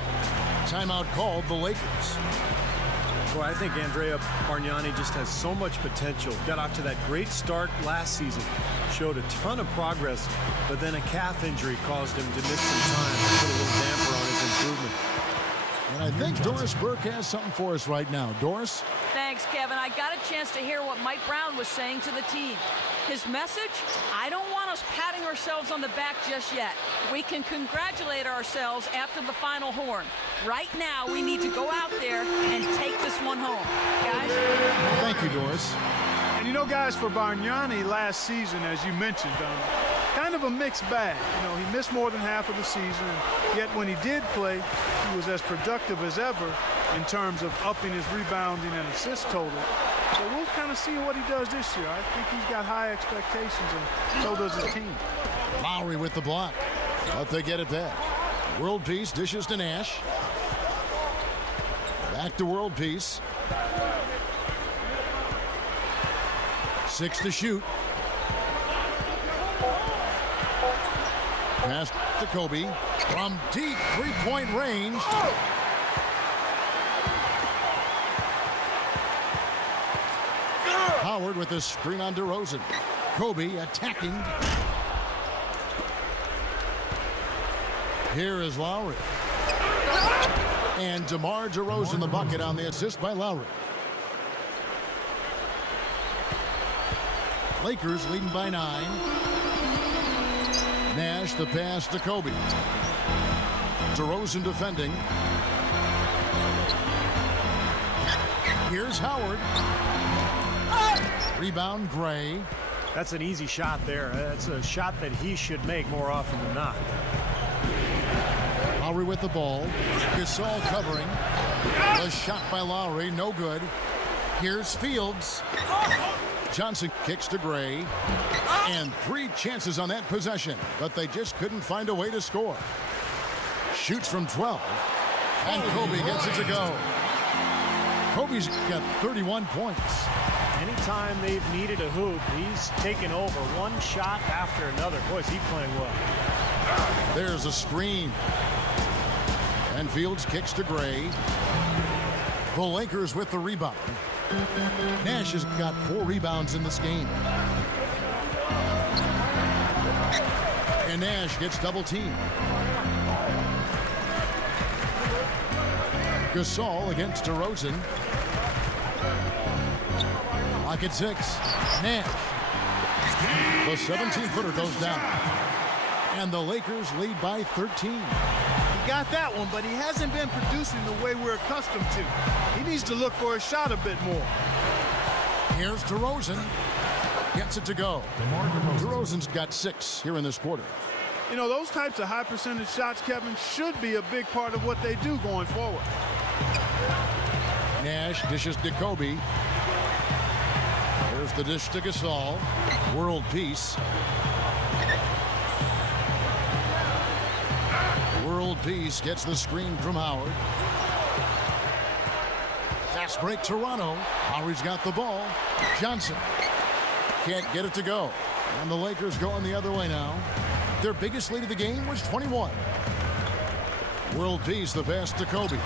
Timeout called the Lakers. Well, I think Andrea Bargnani just has so much potential. Got off to that great start last season. Showed a ton of progress, but then a calf injury caused him to miss some time. Put a little damper on his improvement. And I think Doris Burke has something for us right now. Doris? Thanks, Kevin. I got a chance to hear what Mike Brown was saying to the team. His message? I don't want us patting ourselves on the back just yet. We can congratulate ourselves after the final horn. Right now, we need to go out there and take this one home. Guys? Thank you, Doris. And you know, guys, for Bargnani last season, as you mentioned, kind of a mixed bag. You know, he missed more than half of the season, yet when he did play, he was as productive as ever in terms of upping his rebounding and assist total. So we'll kind of see what he does this year. I think he's got high expectations, and so does his team. Lowry with the block, but they get it back. World Peace dishes to Nash. Back to World Peace. 6 to shoot. Pass to Kobe from deep three-point range. Howard with a screen on DeRozan. Kobe attacking. Here is Lowry. And DeMar DeRozan the bucket on the assist by Lowry. Lakers leading by 9. Nash the pass to Kobe. DeRozan defending. Here's Howard. Rebound, Gray. That's an easy shot there. That's a shot that he should make more often than not. Lowry with the ball. Gasol covering. The shot by Lowry, no good. Here's Fields. Johnson kicks to Gray. And 3 chances on that possession, but they just couldn't find a way to score. Shoots from 12. And Kobe gets it to go. Kobe's got 31 points. Anytime they've needed a hoop, he's taken over one shot after another. Boy, is he playing well. There's a screen. And Fields kicks to Gray. The Lakers with the rebound. Nash has got 4 rebounds in this game. And Nash gets double teamed. Gasol against DeRozan. Lock at 6. Nash. The 17-footer goes down. And the Lakers lead by 13. He got that one, but he hasn't been producing the way we're accustomed to. He needs to look for a shot a bit more. Here's DeRozan. Gets it to go. DeRozan's got 6 here in this quarter. You know, those types of high percentage shots, Kevin, should be a big part of what they do going forward. Nash dishes to Kobe. There's the dish to Gasol. World Peace. World Peace gets the screen from Howard. Fast break Toronto. Howard's got the ball. Johnson can't get it to go. And the Lakers going the other way now. Their biggest lead of the game was 21. World Peace, the pass to Kobe.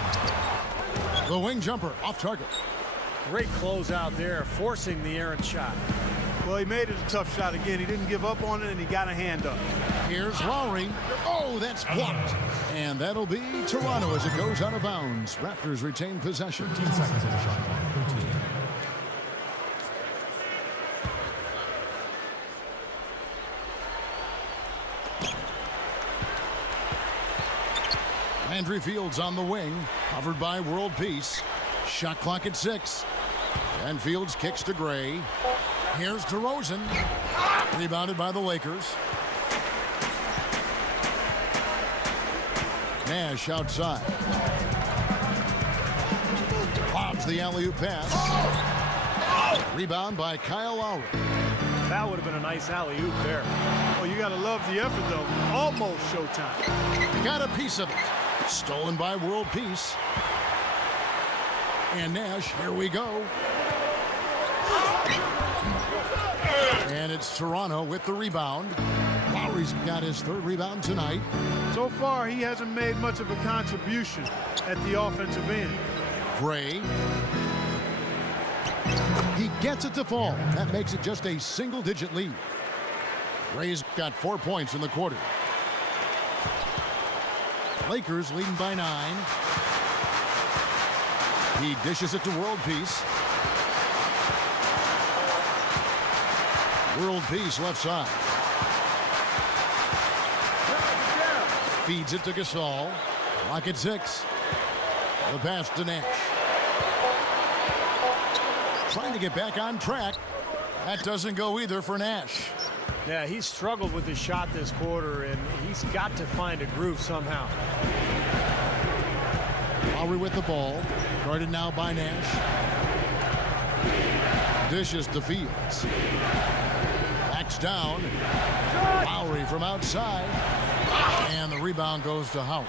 The wing jumper off target. Great close out there, forcing the errant shot. Well, he made it a tough shot again. He didn't give up on it, and he got a hand up. Here's Lowry. Oh, that's blocked. And that'll be Toronto as it goes out of bounds. Raptors retain possession. 13 seconds on the shot clock. 13. Landry Fields on the wing, covered by World Peace. Shot clock at 6. And Fields kicks to Gray. Here's DeRozan. Rebounded by the Lakers. Nash outside. Lobs the alley-oop pass. Rebound by Kyle Lowry. That would have been a nice alley-oop there. Oh, you got to love the effort, though. Almost showtime. Got a piece of it. Stolen by World Peace. And Nash, here we go. And it's Toronto with the rebound. Lowry's got his 3rd rebound tonight. So far, he hasn't made much of a contribution at the offensive end. Gray. He gets it to fall. That makes it just a single-digit lead. Gray's got 4 points in the quarter. Lakers leading by 9. He dishes it to World Peace. World Peace left side. Feeds it to Gasol. Clock at 6. The pass to Nash. Trying to get back on track. That doesn't go either for Nash. Yeah, he's struggled with his shot this quarter, and he's got to find a groove somehow. Lowry with the ball. Guarded now by Nash. Dishes to Fields. Backs down. Lowry from outside. And the rebound goes to Howard.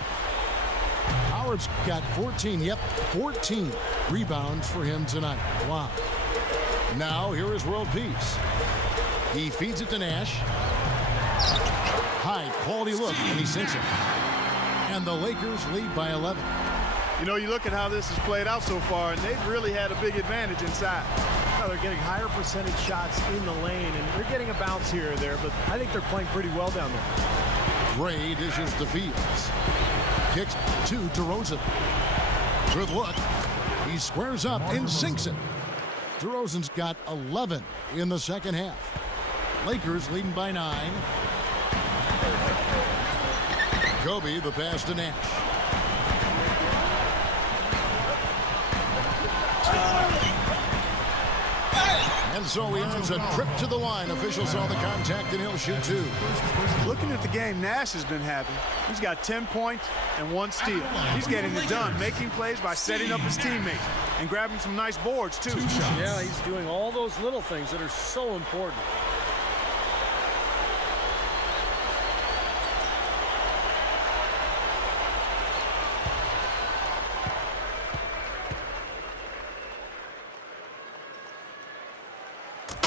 Howard's got 14. Yep, 14 rebounds for him tonight. Wow. Now here is World Peace. He feeds it to Nash. High quality look, and he sinks it. And the Lakers lead by 11. You know, you look at how this has played out so far, and they've really had a big advantage inside. Well, they're getting higher percentage shots in the lane, and they're getting a bounce here or there, but I think they're playing pretty well down there. Gray dishes to Fields. Kicks to DeRozan. Good look. He squares up and sinks it. DeRozan's got 11 in the second half. Lakers leading by 9. Kobe, the pass to Nash. And so he earns a trip to the line. Officials saw the contact, and he'll shoot 2. Looking at the game Nash has been having, he's got 10 points and 1 steal. He's getting it done, making plays by setting up his teammates and grabbing some nice boards, too. Yeah, he's doing all those little things that are so important.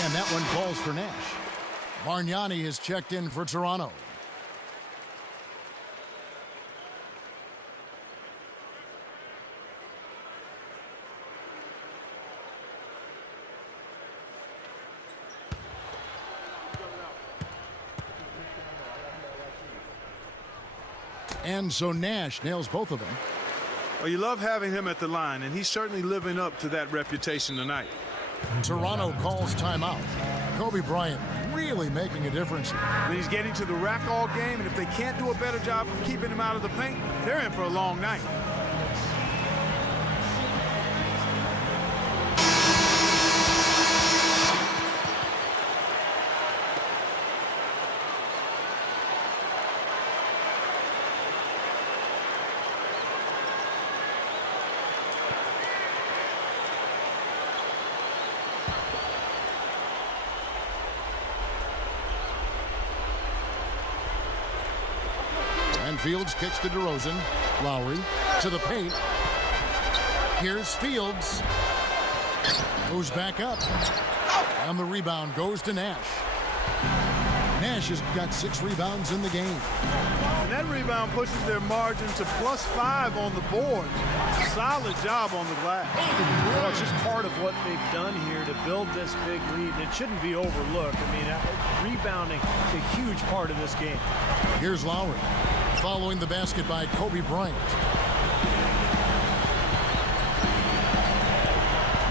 And that one falls for Nash. Bargnani has checked in for Toronto. And so Nash nails both of them. Well, you love having him at the line, and he's certainly living up to that reputation tonight. Toronto calls timeout. Kobe Bryant really making a difference. And he's getting to the rack all game, and if they can't do a better job of keeping him out of the paint, they're in for a long night. And Fields kicks to DeRozan. Lowry to the paint. Here's Fields. Goes back up. And the rebound goes to Nash. Nash has got 6 rebounds in the game. And that rebound pushes their margin to +5 on the board. Solid job on the glass. Well, it's just part of what they've done here to build this big lead, and it shouldn't be overlooked. I mean, rebounding is a huge part of this game. Here's Lowry, following the basket by Kobe Bryant.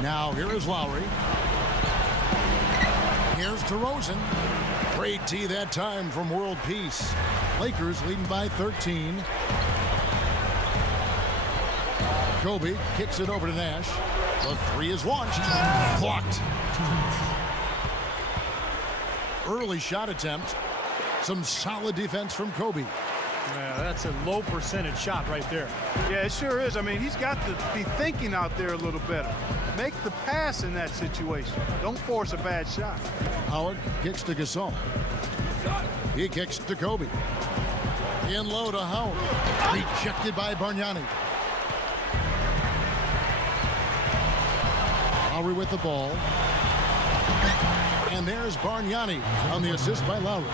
Now here is Lowry. Here's DeRozan. Great tee that time from World Peace. Lakers leading by 13. Kobe kicks it over to Nash. The 3 is launched. Blocked. Early shot attempt. Some solid defense from Kobe. Yeah, that's a low percentage shot right there. Yeah, it sure is. I mean, he's got to be thinking out there a little better. Make the pass in that situation. Don't force a bad shot. Howard kicks to Gasol. He kicks to Kobe. In low to Howard. Rejected by Bargnani. Lowry with the ball. And there's Bargnani on the assist by Lowry.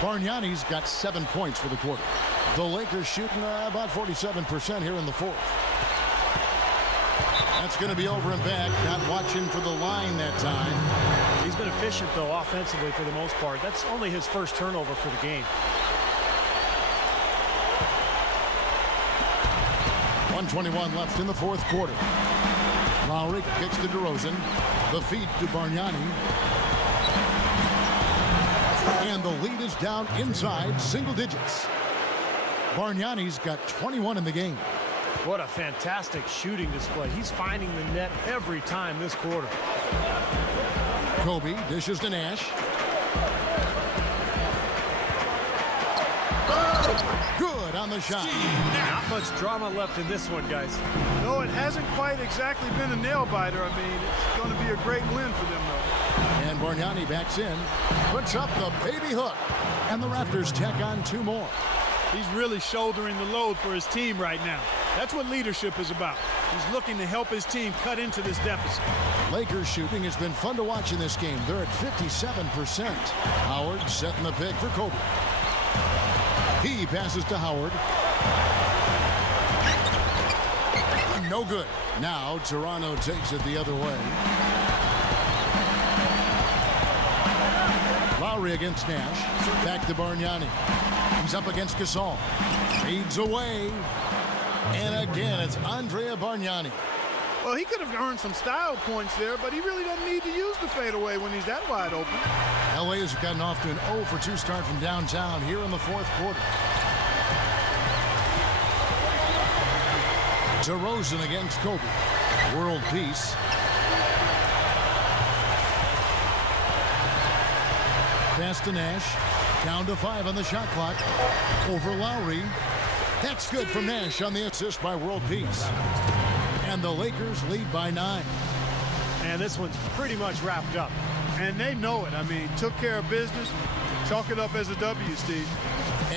Bargnani's got 7 points for the quarter. The Lakers shooting about 47% here in the fourth. That's going to be over and back. Not watching for the line that time. He's been efficient, though, offensively for the most part. That's only his first turnover for the game. 1:21 left in the fourth quarter. Lowry kicks to DeRozan. The feed to Bargnani. And the lead is down inside single digits. Bargnani's got 21 in the game. What a fantastic shooting display. He's finding the net every time this quarter. Kobe dishes to Nash. Good on the shot. Not much drama left in this one, guys. No, it hasn't quite exactly been a nail-biter. I mean, it's going to be a great win for them, though. And Bargnani backs in, puts up the baby hook. And the Raptors tack on 2 more. He's really shouldering the load for his team right now. That's what leadership is about. He's looking to help his team cut into this deficit. Lakers shooting has been fun to watch in this game. They're at 57%. Howard setting the pick for Kobe. He passes to Howard. No good. Now Toronto takes it the other way. Lowry against Nash. Back to Bargnani. He's up against Gasol. Fades away. And again, it's Andrea Bargnani. Well, he could have earned some style points there, but he really doesn't need to use the fadeaway when he's that wide open. LA has gotten off to an 0-for-2 start from downtown here in the fourth quarter. DeRozan against Kobe. World Peace. Pass to Nash. Down to 5 on the shot clock. Over Lowry. That's good from Nash on the assist by World Peace. And the Lakers lead by 9. And this one's pretty much wrapped up. And they know it. I mean, took care of business. Chalk it up as a W, Steve.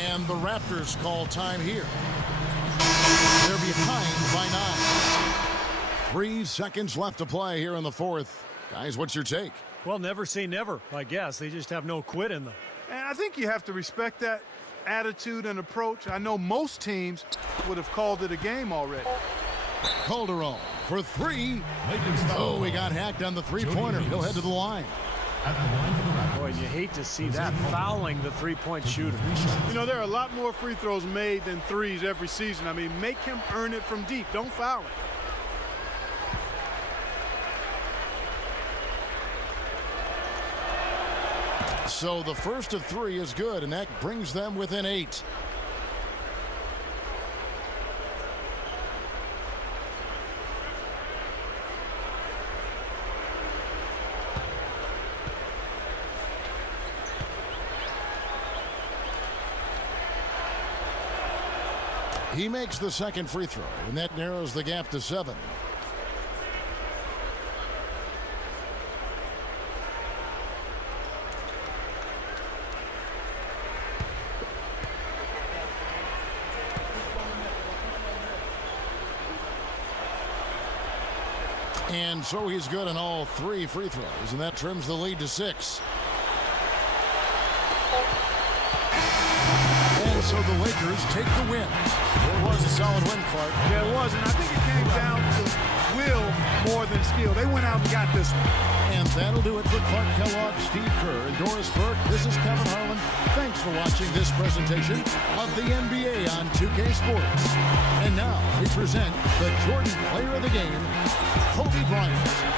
And the Raptors call time here. They're behind by 9. 3 seconds left to play here in the fourth. Guys, what's your take? Well, never say never, I guess. They just have no quit in them. And I think you have to respect that attitude and approach. I know most teams would have called it a game already. Calderon for 3. Oh, he got hacked on the three-pointer. He'll head to the line. At the line for the Raptors. Boy, you hate to see that, fouling the three-point shooter. You know, there are a lot more free throws made than threes every season. I mean, make him earn it from deep. Don't foul it. So the first of 3 is good, and that brings them within 8. He makes the second free throw, and that narrows the gap to 7. And so he's good on all 3 free throws, and that trims the lead to 6. So the Lakers take the win. It was a solid win, Clark. Yeah, it was, and I think it came down to will more than skill. They went out and got this one. And that'll do it for Clark Kellogg, Steve Kerr, and Doris Burke. This is Kevin Harlan. Thanks for watching this presentation of the NBA on 2K Sports. And now we present the Jordan Player of the Game, Kobe Bryant.